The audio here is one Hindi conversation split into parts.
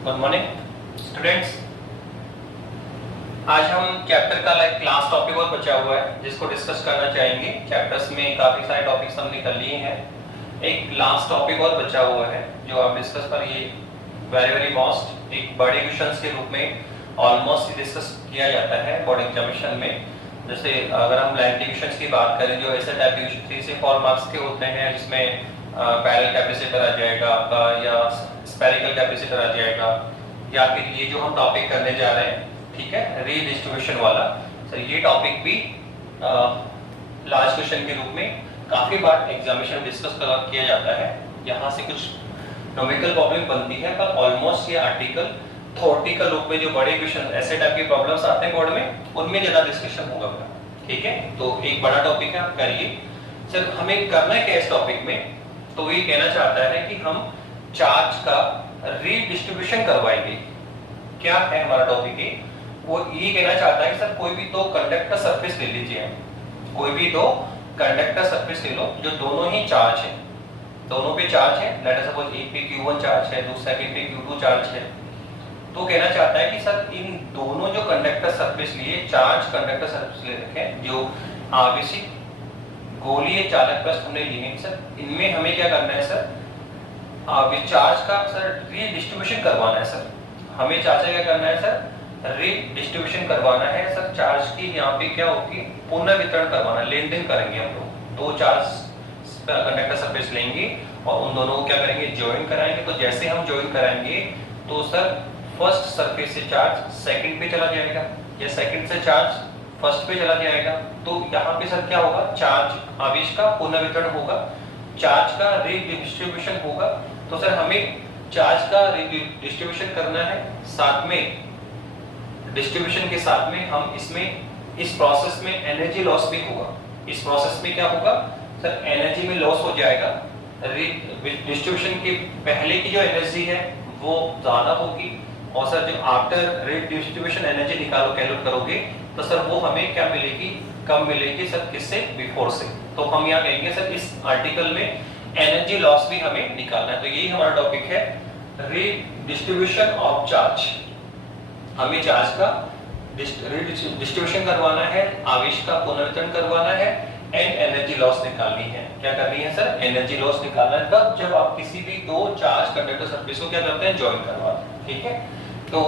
Good morning students. आज हम चैप्टर का लास्ट टॉपिक और बचा हुआ है जिसको डिस्कस करना चाहेंगे। चैप्टर्स में काफी सारे टॉपिक्स हमने कर लिए हैं, एक लास्ट टॉपिक और बचा हुआ है जो आप डिस्कस पर ये वेरी मोस्ट एक बड़े क्वेश्चंस के रूप में ऑलमोस्ट डिस्कस किया जाता है बोर्ड एग्जामिनेशन में। जैसे अगर हम लेंथी क्वेश्चंस की बात करें जो ऐसे टाइप के क्वेश्चन 3 से 4 मार्क्स के होते हैं जिसमें पैरेलल कैपेसिटर आ जाएगा आपका या स्फेरिकल कैपेसिटर आ जाएगा, या फिर ये जो हम टॉपिक करने जा रहे हैं, ठीक है, रीडिस्ट्रीब्यूशन वाला। सर ये टॉपिक भी लास्ट क्वेश्चन के रूप में काफी बार एग्जामिनेशन डिस्कस किया जाता है। यहाँ से कुछ न्यूमेरिकल प्रॉब्लम बनती है पर ऑलमोस्ट ये आर्टिकल थ्योरेटिकल रूप में जो बड़े क्वेश्चन ऐसे टाइप के प्रॉब्लम्स आते हैं बोर्ड में उनमें ज्यादा डिस्कशन होगा, ठीक है। तो एक बड़ा टॉपिक है, आप करिए। सर हमें करना है क्या इस टॉपिक में, तो ये कहना चाहता है कि हम चार्ज का रीडिस्ट्रीब्यूशन करवाएंगे। क्या है हमारा टॉपिक है, वो ये कहना चाहता है कि सर कोई भी दो कंडक्टर सरफेस ले लीजिए, कोई भी दो कंडक्टर सरफेस ले लो जो दोनों ही चार्ज है, दोनों पे चार्ज है। लेट अस सपोज एक पे Q1 चार्ज है, दूसरे पे Q2 चार्ज है। तो कहना चाहता है कि सर इन दोनों जो कंडक्टर सरफेस लिए चार्ज कंडक्टर सरफेस ले रखे हैं जो आवेशित गोलीय चालक पृष्ठ हमने लिए हैं, सर इनमें हमें क्या करना है सर, चार्ज का सर रीडिस्ट्रीब्यूशन करवाना है। सर हमें चार्ज का क्या करना है सर, रीडिस्ट्रीब्यूशन करवाना है। सर चार्ज की यहाँ पे क्या होगी, पुनर्वितरण करवाना, लेन देन करेंगे हम लोग। दो चार्ज कंडक्टर सरफेस लेंगे और उन दोनों को क्या करेंगे, ज्वाइन कराएंगे। तो जैसे हम ज्वाइन कराएंगे तो सर फर्स्ट सरफेस से चार्ज सेकंड पे चला जाएगा या सेकंड से चार्ज फर्स्ट पे चला जाएगा। तो यहाँ पे सर क्या होगा, चार्ज आवेश का पुनर्वितरण होगा, चार्ज का रीडिस्ट्रीब्यूशन होगा। तो सर हमें चार्ज का रीडिस्ट्रीब्यूशन करना है, साथ में डिस्ट्रीब्यूशन के साथ में हम इसमें इस प्रोसेस में एनर्जी लॉस भी होगा। इस प्रोसेस में क्या होगा सर, एनर्जी में लॉस हो जाएगा। डिस्ट्रीब्यूशन के पहले की जो एनर्जी है वो ज्यादा होगी और सर जो आफ्टर रीडिस्ट्रीब्यूशन एनर्जी कैलकुलेट करोगे तो सर वो हमें क्या मिलेगी, कम मिलेगी सर किससे, बिफोर से। तो हम यहाँ कहेंगे सर इस आर्टिकल में एनर्जी लॉस भी हमें निकालना है। तो यही हमारा टॉपिक है, रीडिस्ट्रीब्यूशन ऑफ चार्ज। हमें चार्ज का डिस्ट्रीब्यूशन करवाना है, आवेश का पुनर्वितरण करवाना है एंड एनर्जी लॉस निकालनी है। क्या करनी है सर, एनर्जी लॉस निकालना है। तब जब आप किसी भी दो चार्ज कंडक्टर सरफेस को क्या करते हैं, ज्वाइन करवाते हैं, ठीक है। तो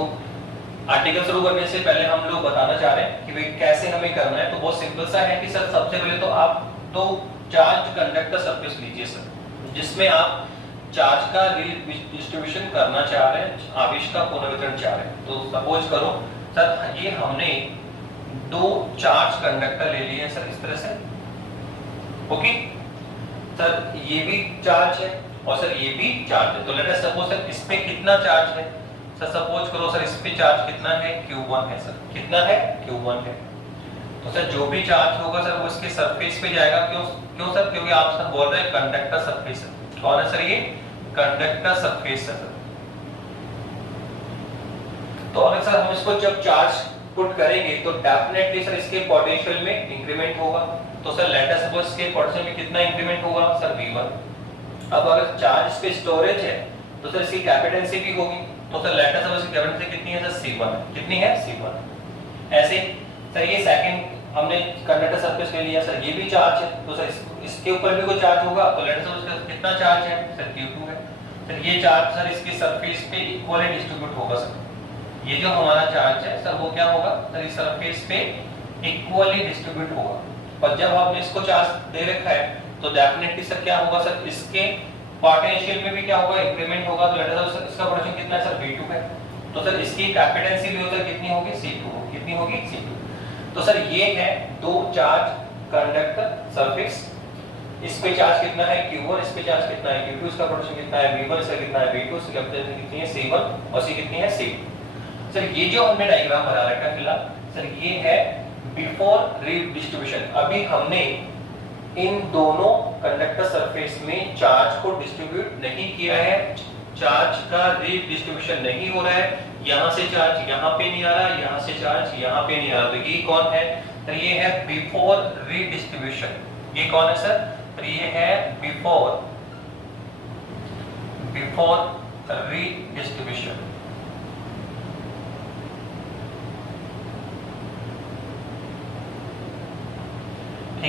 आर्टिकल शुरू करने से पहले हम लोग बताना चाह रहे हैं कि भाई कैसे हमें करना है। तो बहुत सिंपल सा है कि सर सबसे पहले तो आप दो चार्ज कंडक्टर सरफेस लीजिए सर, जिसमें आप चार्ज का डिस्ट्रीब्यूशन करना चाह रहे हैं, आवेश का पुनर्वितरण चाह रहे हैं। तो सपोज करो सर ये हमने दो चार्ज कंडक्टर ले लिए सर इस तरह से, ओके। सर ये भी चार्ज है और सर ये भी चार्ज है। तो लेट अस सपोज सर इस पे कितना चार्ज है, सर सपोज करो सर इस पे चार्ज कितना है, Q1 है सर, कितना है, Q1 है। तो सर जो भी चार्ज होगा सर वो इसके सरफेस पे जाएगा। क्यों सर, क्योंकि आप सर बोल रहे हैं कंडक्टर सरफेस है। कौन है सर, ये कंडक्टर सरफेस है सर। तो अगर सर हम इसको जब चार्ज पुट करेंगे तो डेफिनेटली सर इसके पोटेंशियल में इंक्रीमेंट होगा। तो सर लेट अस सपोज इसके पोटेंशियल में कितना इंक्रीमेंट होगा सर, V1। अब अगर चार्ज पे स्टोरेज है तो सर इसकी कैपेसिटी भी होगी। तो सर लेट अस सपोज इसकी कैपेसिटी कितनी है सर, C1 है। कितनी है, C1। ऐसे सर ये सेकंड हमने कंडक्टर सरफेस ले लिया, सर ये भी चार्ज है। तो सर इसके ऊपर भी कोई चार्ज होगा तो लेट अस सपोज कितना चार्ज है सर, Q2 है। सर ये चार्ज सर इसके सरफेस पे इक्वली डिस्ट्रीब्यूट होगा सर। ये जो हमारा चार्ज है सर वो क्या होगा सर, इस सरफेस पे इक्वली डिस्ट्रीब्यूट होगा। पर जब आपने इसको चार्ज दे रखा है तो डेफिनेटली सर क्या होगा सर, इसके पोटेंशियल में भी क्या होगा, इंक्रीमेंट होगा। तो लेट अस सपोज इसका पोटेंशियल कितना है सर, V2 है। तो सर इसकी कैपेसिटी भी होता है कितनी होगी, C2 होगी। कितनी होगी, C2। तो सर ये है दो चार्ज कंडक्टर सरफेस। इस पे चार्ज कितना है, Q1, इस पे चार्ज कितना है, Q2, इसका पोटेंशियल कितना है, V1, इसका कितना है, V2, इसकी कैपेसिटी कितनी है, C1 और C कितनी है, C2। सर ये जो हमने डायग्राम बना रखा है फिलहाल सर ये है बिफोर रीडिस्ट्रीब्यूशन। अभी हमने इन दोनों कंडक्टर सरफेस में चार्ज को डिस्ट्रीब्यूट नहीं किया है, चार्ज का रीडिस्ट्रीब्यूशन नहीं हो रहा है। यहाँ से चार्ज यहाँ पे नहीं आ रहा, यहाँ से चार्ज यहाँ पे नहीं आ रहा। तो ये कौन है, तो ये है बिफोर रीडिस्ट्रीब्यूशन। ये कौन है सर, तो ये है बिफोर रीडिस्ट्रीब्यूशन।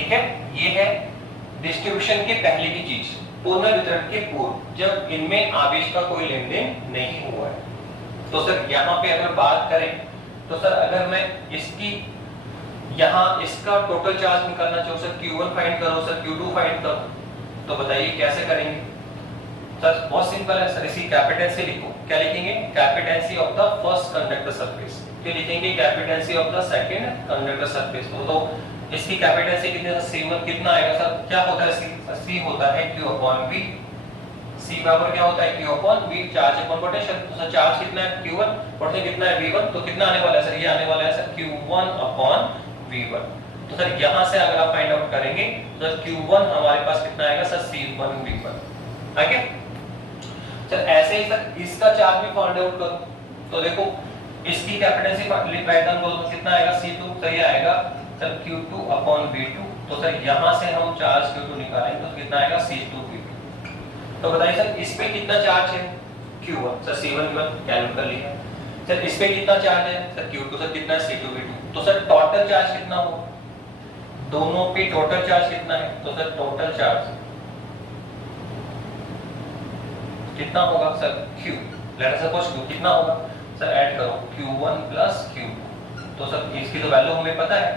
ठीक है, ये है डिस्ट्रीब्यूशन के पहले की चीज, पुनर्वितरण के पूर्व, जब इनमें आवेश का कोई लेन देन नहीं हुआ है। तो सर यहाँ पे अगर बात करें तो सर अगर मैं इसकी यहाँ इसका टोटल चार्ज निकालना चाहूँ सर, Q1 फाइंड करो सर, Q2 फाइंड करो, तो बताइए कैसे करेंगे सर? बहुत सिंपल है सर, इसी कैपेटेंसी लिखो। क्या लिखेंगे? Capacitance of the first conductor surface. फिर लिखेंगे capacitance of the second conductor surface. तो इसकी कैपेटेंसी कितनी है? C1 कितना आएगा सर? क्या होता है C होता है Q/V। C बराबर क्या होता है? Q/V, charge upon potential. तो सर चार्ज कितना है? Q1, पोटेंशियल कितना है? V1। तो कितना आने वाला है सर? ये आने वाला है सर Q1/V1। तो सर यहां से अगर आप फाइंड आउट करेंगे तो Q1 हमारे पास कितना आएगा सर? C1V1। आगे सर ऐसे ही सर इसका चार्ज भी फाइंड आउट करो, तो देखो इसकी कैपेसिटी राइट डाउन बोलो तो कितना आएगा? C2। तो ये आएगा सर Q2/V2। तो सर यहां से हम चार्ज Q2 निकालेंगे तो कितना आएगा? C2V2। तो बताइए सर इस पे कितना चार्ज है? Q1। सर C1V1 कैलकुलेट कर लिया। सर इस पे कितना चार्ज है? Sir Q2। सर कितना है? C2V2। तो सर टोटल चार्ज कितना होगा? दोनों पे टोटल चार्ज कितना है? तो सर टोटल चार्ज कितना होगा sir? Q। Let us suppose Q कितना होगा सर? ऐड करो Q1 प्लस Q2। तो सर इसकी तो वैल्यू हमें पता है,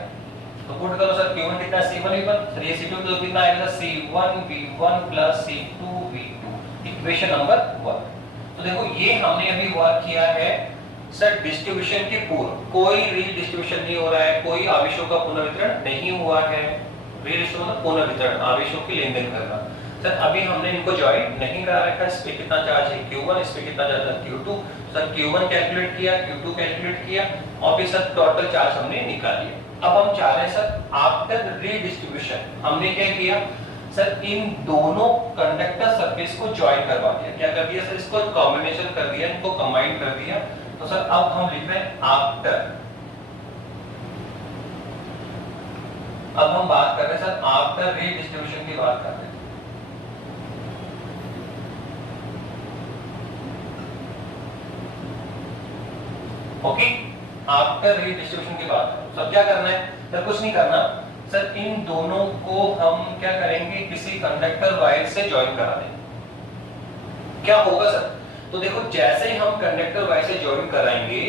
तो पुट करो सर Q1 कितना है? C1V1। सर ये C2 तो कितना आएगा sir? C1V1 plus C2V2, equation number 1। तो देखो ये हमने अभी वर्क किया है सर डिस्ट्रीब्यूशन के पूर्व, कोई रीडिस्ट्रीब्यूशन नहीं हो रहा है, कोई आवेशों का पुनर्वितरण नहीं हुआ है। रीडिस्ट्रीब्यूशन पुनर्वितरण, आवेशों की लेन देन करना। सर अभी हमने इनको ज्वाइन नहीं करा रखा। इस पे कितना चार्ज है? Q1। इस पे कितना चार्ज है? Q2। सर Q1 कैलकुलेट किया, Q2 कैलकुलेट किया और फिर सर टोटल चार्ज हमने निकाल लिया। अब हम चाह रहे हैं सर आफ्टर रीडिस्ट्रीब्यूशन हमने क्या किया सर? इन दोनों कंडक्टर सरफेस को ज्वाइन करवा दिया। क्या कर दिया सर? इसको कॉम्बिनेशन कर दिया, इनको कंबाइन कर दिया। तो सर अब हम लिख रहे हैं आफ्टर। अब हम बात कर रहे हैं सर आफ्टर रीडिस्ट्रीब्यूशन की बात कर रहे हैं। ओके, आफ्टर रीडिस्ट्रीब्यूशन की बात करो। सर क्या करना है सर? कुछ नहीं करना सर, इन दोनों को हम क्या करेंगे? किसी कंडक्टर वायर से ज्वाइन करा देंगे। क्या होगा सर? तो देखो जैसे ही हम कंडक्टर वायर से ज्वाइन कराएंगे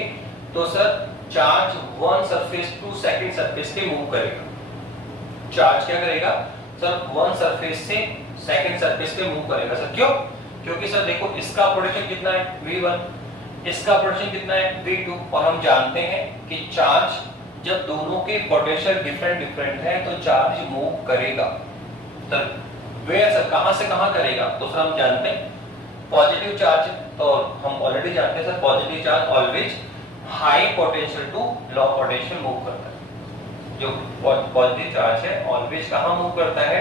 तो sir charge one surface to second surface पे मूव करेगा। चार्ज क्या करेगा सर? वन सरफेस से सेकंड सरफेस पे मूव करेगा। सर क्यों? क्योंकि सर देखो इसका पोटेंशियल कितना है? V1। इसका पोटेंशियल कितना है? V2। और हम जानते हैं कि चार्ज जब दोनों के पोटेंशियल डिफरेंट है तो चार्ज मूव करेगा। सर वेयर सर कहां से कहां करेगा? तो सर हम जानते हैं पॉजिटिव चार्ज, तो हम ऑलरेडी जानते हैं sir positive charge always high potential to low potential move करता है। जो पॉजिटिव चार्ज है ऑलवेज कहां मूव करता है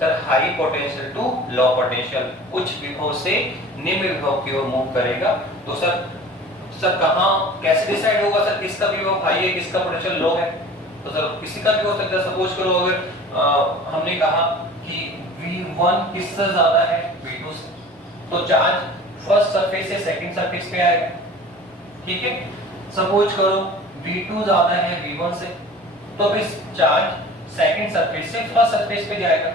sir? High potential to low potential, उच्च विभव से निम्न विभव की ओर मूव करेगा। तो सर कहां कैसे डिसाइड होगा सर किसका विभव हाई है किसका पोटेंशियल लो है? तो सर किसी का भी हो सकता है। सपोज करो अगर हमने कहा कि V1 किससे ज्यादा है? V2 से, तो चार्ज फर्स्ट सरफेस से सेकंड सरफेस पे आएगा। ठीक है, सपोज करो V2 ज्यादा है V1 से, तो फिर चार्ज सेकंड सरफेस से फर्स्ट सरफेस पे जाएगा।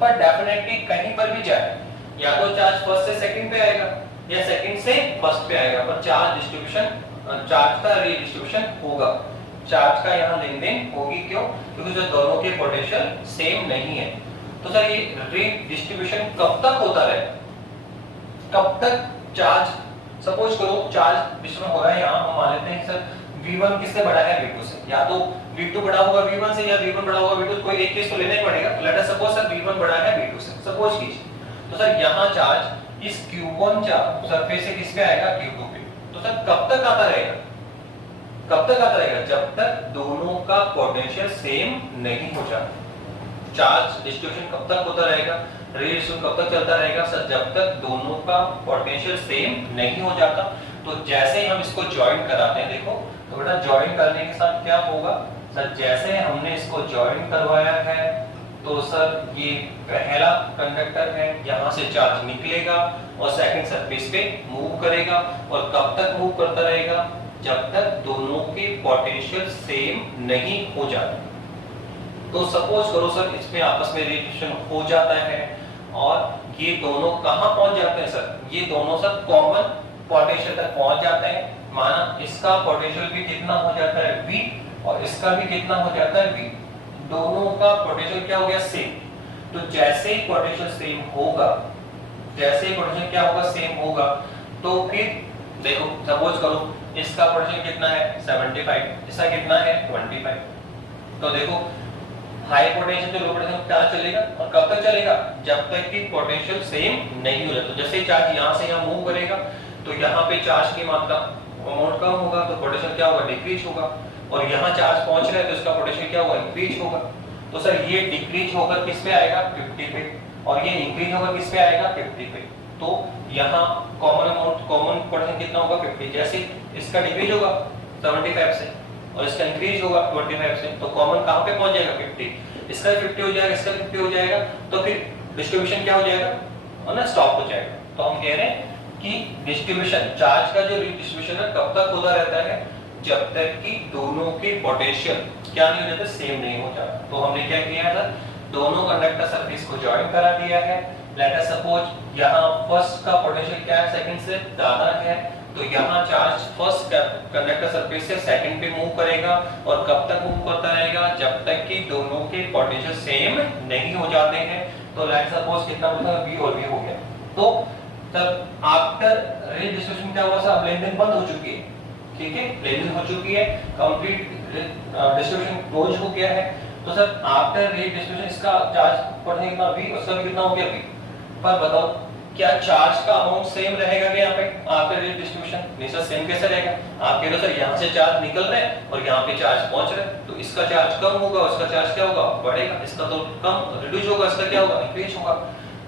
पर डेफिनेटली कहीं पर भी जाए, या तो चार्ज फर्स्ट से सेकंड पे आएगा या सेकंड से फर्स्ट पे आएगा, पर चार्ज डिस्ट्रीब्यूशन, चार्ज का रीडिस्ट्रीब्यूशन होगा। चार्ज का यहाँ लेन देन होगी। क्यों? क्योंकि जो दोनों के पोटेंशियल सेम नहीं है। तो सर ये रीडिस्ट्रीब्यूशन कब तक होता रहेगा? कब तक चार्ज, सपोज करो चार्ज विषम हो रहा है, यहाँ हम मान लेते हैं सर V1 किससे बड़ा है? V2 से। या तो V2 बड़ा होगा V1 से या V1 बड़ा होगा V2 से, कोई एक केस तो लेना ही पड़ेगा। Let us suppose sir V1 बड़ा है V2 से, सपोज कीजिए। तो सर यहाँ चार्ज इस Q1 चार्ज सरफेस से किस पे आएगा? Q2 पे। तो सर कब तक आता रहेगा? कब तक आता रहेगा? जब तक दोनों का पोटेंशियल सेम नहीं हो जाता। चार्ज डिस्ट्रीब्यूशन कब तक होता रहेगा? रीडिस्ट्रीब्यूशन कब तक चलता रहेगा सर? जब तक दोनों का पोटेंशियल सेम नहीं हो जाता। तो जैसे ही हम इसको ज्वाइन कराते हैं, देखो तो बेटा ज्वाइन करने के साथ क्या होगा सर? जैसे हमने इसको ज्वाइन करवाया है तो सर ये पहला कंडक्टर है, यहाँ से चार्ज निकलेगा और सेकंड सरफेस पे मूव करेगा। और कब तक मूव करता रहेगा? जब तक दोनों के पोटेंशियल सेम नहीं हो जाते। तो सपोज करो सर इसमें आपस में रिएक्शन हो जाता है और ये दोनों कहां पहुंच जाते हैं सर, ये दोनों सर कॉमन पोटेंशियल तक पहुंच जाते हैं। माना इसका पोटेंशियल भी कितना हो जाता है V और इसका भी कितना हो जाता है V, दोनों का पोटेंशियल क्या हो गया सेम। तो जैसे ही पोटेंशियल सेम होगा, जैसे ही पोटेंशियल क्या होगा सेम होगा, तो फिर देखो सपोज करो इसका पोटेंशियल कितना है 75, इसका कितना है 25। तो देखो हाई पोटेंशियल से लो पोटेंशियल क्या चलेगा और कब तक चलेगा, जब तक कि पोटेंशियल सेम नहीं हो जाता। तो जैसे चार्ज यहां से यहां मूव करेगा तो यहां पे चार्ज की मात्रा अमाउंट कम होगा तो पोटेंशियल क्या होगा डिक्रीज होगा, और यहां चार्ज पहुंच रहा है तो इसका पोटेंशियल क्या होगा इंक्रीज होगा। तो सर ये डिक्रीज होकर किस पे आएगा 50 पे, और ये इंक्रीज होकर किस पे आएगा 50 पे। तो यहाँ कॉमन अमाउंट कॉमन पोटेंशियल कितना होगा 50, जैसे इसका डिक्रीज होगा 75 से और इसका इंक्रीज होगा 25 से, तो कॉमन कहां पे पहुंच जाएगा 50, इसका 50 हो जाएगा, इसका 50 हो जाएगा, तो फिर डिस्ट्रीब्यूशन क्या हो जाएगा और ना स्टॉप हो जाएगा। तो हम कह रहे हैं कि डिस्ट्रीब्यूशन चार्ज का जो डिस्ट्रीब्यूशन है कब तक होता रहता है, जब तक कि दोनों के पोटेंशियल क्या नहीं हो जाते सेम नहीं हो जाता। तो हमने क्या किया था, दोनों कंडक्टर सरफेस को ज्वाइन करा दिया है। लेट अस सपोज यहाँ फर्स्ट का पोटेंशियल क्या है सेकंड से ज्यादा है, तो यहाँ चार्ज फर्स्ट कंडक्टर सरफेस से सेकंड पे मूव करेगा, और कब तक मूव करता रहेगा, जब तक कि दोनों के पोटेंशियल सेम नहीं हो जाते हैं। तो लेट सपोज कितना होता है V और V हो गया। तो तब आफ्टर रीडिस्ट्रीब्यूशन क्या हुआ सर, लेन देन बंद हो चुकी है, ठीक है, लेन देन हो चुकी है, कंप्लीट डिस्ट्रीब्यूशन क्लोज हो गया है। तो सर आफ्टर रीडिस्ट्रीब्यूशन इसका चार्ज पोटेंशियल कितना V, उसका भी कितना हो गया V। पर बताओ क्या चार्ज का अमाउंट सेम रहेगा क्या यहाँ पे आफ्टर रीडिस्ट्रीब्यूशन, नहीं सर सेम कैसे रहेगा। आप कह रहे हो सर यहाँ से चार्ज निकल रहे हैं और यहाँ पे चार्ज पहुंच रहे हैं, तो इसका चार्ज कम होगा, उसका चार्ज क्या होगा बढ़ेगा, इसका तो कम रिड्यूस होगा, इसका क्या होगा इंक्रीज होगा।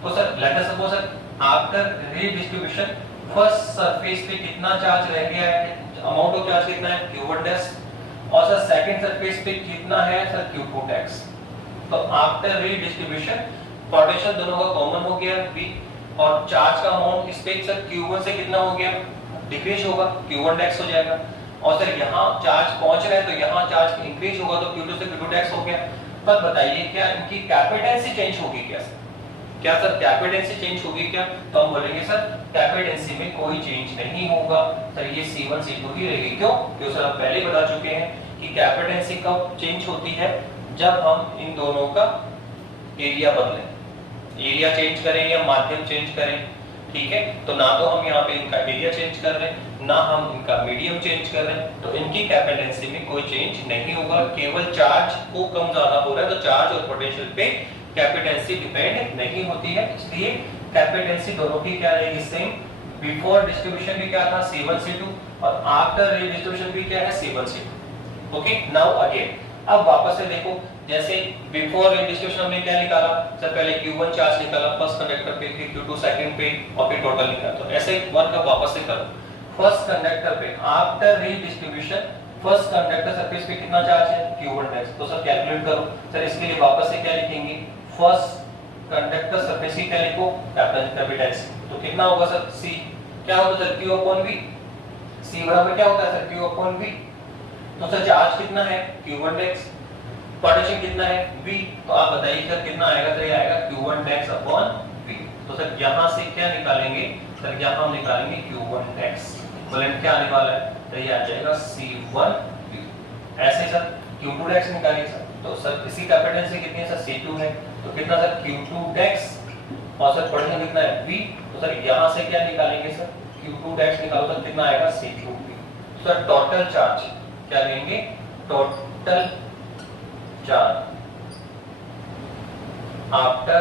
तो sir let us suppose sir after redistribution first surface पे कितना चार्ज रह गया है, अमाउंट ऑफ चार्ज कितना है q1 डैश, और सर सेकंड सरफेस पे कितना है सर q2 डैश। तो आफ्टर रीडिस्ट्रीब्यूशन पोटेंशियल दोनों का कॉमन हो गया V, और चार्ज का अमाउंट इस पे सर q1 से कितना हो गया डिक्रीज होगा, q1 डैश हो जाएगा, और सर यहाँ चार्ज पहुंच रहा है तो यहाँ चार्ज इंक्रीज होगा तो q2 से q2 डैश हो गया। पर बताइए क्या इनकी कैपेसिटेंसी चेंज होगी क्या सर, क्या सर कैपेसिटेंसी चेंज होगी क्या, तो हम बोलेंगे सर कैपेसिटेंसी में कोई चेंज नहीं होगा सर, ये C1 C2 ही रहेगी। क्यों, क्योंकि सर आप पहले बता चुके हैं कि कैपेसिटेंसी कब चेंज होती है, जब हम इन दोनों का एरिया बदलें, एरिया चेंज करें या माध्यम चेंज करें, ठीक है। तो ना तो हम यहाँ पे इनका एरिया चेंज कर रहे हैं, ना हम इनका मीडियम चेंज कर रहे हैं, तो इनकी कैपेसिटेंसी में कोई चेंज नहीं होगा, केवल चार्ज को कम ज्यादा हो रहा है, तो चार्ज और पोटेंशियल पे कैपेसिटेंसी डिपेंड नहीं होती है, इसलिए कैपेसिटेंसी दोनों की क्या रहेगी सेम। बिफोर डिस्ट्रीब्यूशन भी क्या था C1 C2, और आफ्टर रीडिस्ट्रीब्यूशन भी क्या है C1 C2। Okay, now again अब वापस से देखो, जैसे बिफोर रीडिस्ट्रीब्यूशन हमने क्या निकाला सर, पहले q1 चार्ज निकाला फर्स्ट कंडक्टर पे, फिर q2 सेकंड पे, और फिर टोटल निकाला। तो ऐसे वर्क अब वापस से करो, फर्स्ट कंडक्टर पे after redistribution first conductor surface पे कितना चार्ज है q1 डैश, तो सर कैलकुलेट करो। सर इसके लिए वापस से क्या लिखेंगे, फर्स्ट कंडक्टर सरफेस की क्या लिखो कैपेसिटेंस, तो कितना होगा सर C, क्या होता है sir q upon v, C बराबर क्या होता है सर q अपॉन v। तो सर चार्ज कितना है q1 डैश, पोटेंशियल कितना है v, तो आप बताइए सर कितना आएगा, तो ये आएगा q1 डैश अपॉन v। तो सर यहां से क्या निकालेंगे सर, यहां हम निकालेंगे q1 डैश, बोलेंगे क्या आने वाला है, तो ये आ जाएगा C1 v। ऐसे सर q2 डैश निकालिए सर, तो सर इसकी कैपेसिटेंसी कितनी है सर C2 है, तो कितना सर q2 डैश, और सर पोटेंशियल कितना है v, तो सर यहां से क्या निकालेंगे सर q2 डैश निकालो, सर कितना आएगा C2 v। Sir total charge क्या लेंगे, टोटल चार्ज आफ्टर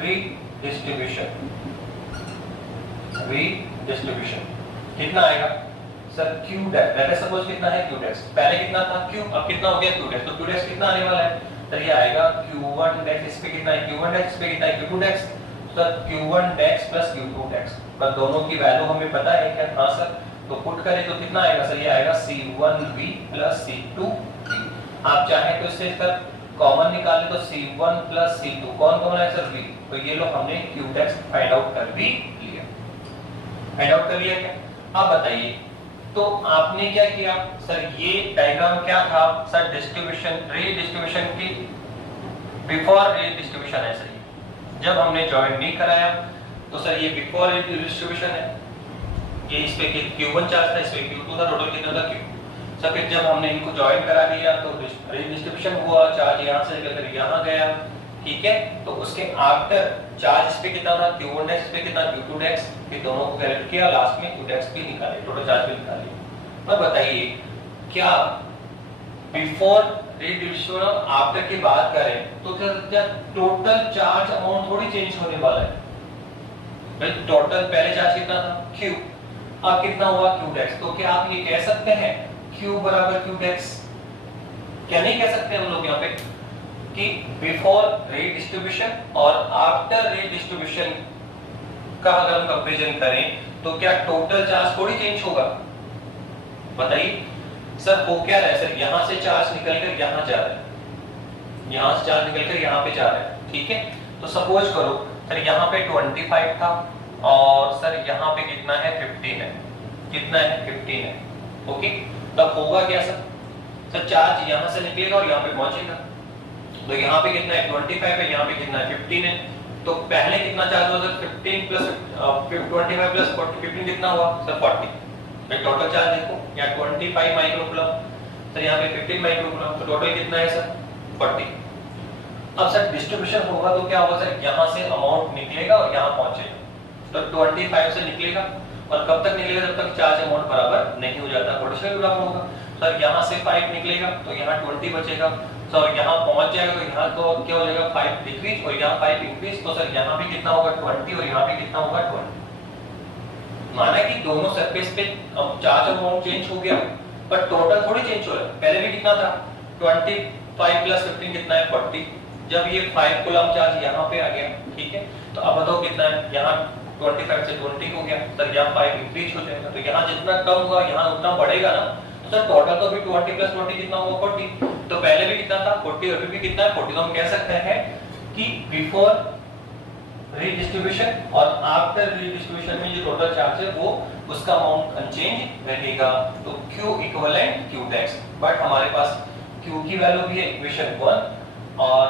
रीडिस्ट्रीब्यूशन कितना आएगा sir q dash, let us suppose कितना है q डैश, पहले कितना था q, अब कितना हो गया q डैश, तो q डैश कितना आने वाला है, तो ये आएगा q1 डैश, इस पे कितना है q1 डैश, इस पे कितना है q2 dash, sir q1 dash plus q2 dash, पर दोनों की वैल्यू हमें पता है क्या, हां सर, तो पुट करें तो कितना आएगा सर, ये आएगा C1v प्लस C2v। आप चाहें तो इससे सर कॉमन निकालें तो C1 प्लस C2, कौन कौन है सर v, तो ये लो हमने q डैश फाइंड आउट कर भी लिया, फाइंड आउट कर लिया क्या। अब बताइए तो आपने क्या किया सर, ये डायग्राम क्या था सर, डिस्ट्रीब्यूशन रीडिस्ट्रीब्यूशन की बिफोर रीडिस्ट्रीब्यूशन है सर। जब हमने ज्वाइन नहीं कराया तो सर ये बिफोर रीडिस्ट्रीब्यूशन है, ये इस पे Q1 चार्ज था, इस पे Q2 था, टोटल कितना था Q। सर फिर जब हमने इनको ज्वाइन करा दिया तो रीडिस्ट्रीब्यूशन हुआ, चार्ज यहाँ से निकलकर यहाँ गया, ठीक है। तो उसके आफ्टर चार्ज इस पे कितना था Q1 इस पे कितना Q2 फिर दोनों को कैलकुलेट किया, लास्ट में Q भी निकाले, टोटल चार्ज भी निकाले। पर बताइए क्या बिफोर रीडिस्ट्रीब्यूशन और आफ्टर की बात करें तो क्या टोटल चार्ज अमाउंट थोड़ी चेंज होने वाला है भाई। टोटल पहले चार्ज कितना था Q, अब कितना हुआ Q। तो क्या आप ये कह सकते हैं Q बराबर Q? क्या नहीं कह सकते हम लोग यहाँ पे कि बिफोर रीडिस्ट्रीब्यूशन और आफ्टर रीडिस्ट्रीब्यूशन का अगर हम कंपैरिजन करें तो क्या टोटल चार्ज थोड़ी चेंज होगा? बताइए सर हो क्या रहा है सर, यहां से चार्ज निकलकर यहां जा रहा है, यहां से चार्ज निकलकर यहां पे जा रहा है, ठीक है। तो सपोज करो सर यहाँ पे 25 था और सर यहाँ पे कितना है 15 है, कितना है 15 है, ओके। तब होगा क्या सर, सर चार्ज यहाँ से निकलेगा और यहाँ पे पहुंचेगा। तो यहाँ पे कितना है 25 है, यहाँ पे कितना है 15 है। तो पहले कितना चार्ज हुआ सर 15 प्लस 25 प्लस 15 कितना हुआ सर 40। टोटल चार्ज देखो यहाँ 25 माइक्रोकूलम, सर यहाँ पे 15 माइक्रोकूलम, तो टोटल कितना है सर 40। अब सर डिस्ट्रीब्यूशन होगा तो क्या होगा सर, यहाँ से अमाउंट निकलेगा और यहाँ पहुंचेगा। तो 25 से निकलेगा और कब तक निकलेगा, जब तक चार्ज अमाउंट बराबर नहीं हो जाता, पोटेंशियल बराबर होगा। सर यहाँ से 5 निकलेगा तो यहाँ 20 बचेगा, सर यहाँ पहुंच जाएगा तो यहाँ तो क्या हो जाएगा 5 डिक्रीज और यहाँ 5 इंक्रीज। तो सर यहाँ भी कितना होगा 20 और यहाँ भी कितना होगा 20। माना कि दोनों सरफेस पे अब चार्ज अमाउंट चेंज हो गया पर टोटल थोड़ी चेंज हो रहा है। पहले भी कितना था 25 प्लस 15 कितना है 40। जब ये 5 कूलम चार्ज यहाँ पे आ गया, ठीक है, तो अब बताओ कितना है, यहाँ 25 से 20 हो गया, सर यहाँ 5 इंक्रीज हो जाएगा। तो यहाँ जितना कम हुआ यहाँ उतना बढ़ेगा ना, तो सर टोटल तो भी 20 प्लस 20 कितना हुआ 40। तो पहले भी कितना था 40 और अभी भी कितना है 40। तो हम कह सकते हैं कि बिफोर रीडिस्ट्रीब्यूशन और आफ्टर रीडिस्ट्रीब्यूशन में जो टोटल चार्ज है वो उसका अमाउंट अनचेंज रहेगा। तो Q equivalent Q tax, but हमारे पास Q की वैल्यू भी है इक्वेशन 1 और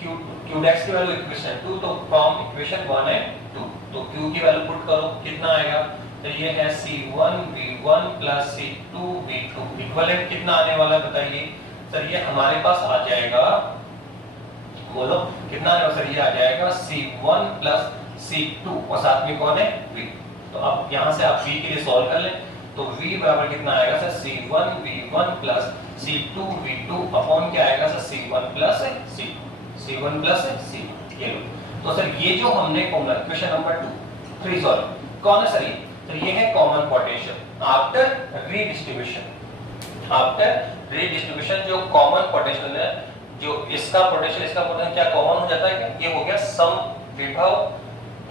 Q टैक्स की वैल्यू इक्वेशन 2। तो फ्रॉम इक्वेशन 1 एंड 2 तो Q की वैल्यू पुट करो, कितना आएगा, तो ये है C1 V1 plus C2 V2 equivalent कितना आने वाला है बताइए सर। ये हमारे पास आ जाएगा, बोलो कितना आएगा सर, ये आ जाएगा C1 प्लस C2 और साथ में कौन है V। तो अब यहाँ से आप V के लिए सॉल्व कर लें तो V बराबर कितना आएगा sir C1 V1 plus C2 V2 upon क्या आएगा sir C1 plus C1 plus C1। ये लो, तो सर ये जो हमने फॉर्मूला इक्वेशन नंबर 3 सॉल्व कौन है सर ये, तो ये है common potential after redistribution. After redistribution जो कॉमन पोटेंशियल है, जो इसका पोटेंशियल इसका पोटेंशियल क्या कॉमन हो जाता है क्या, ये हो गया सम विभव,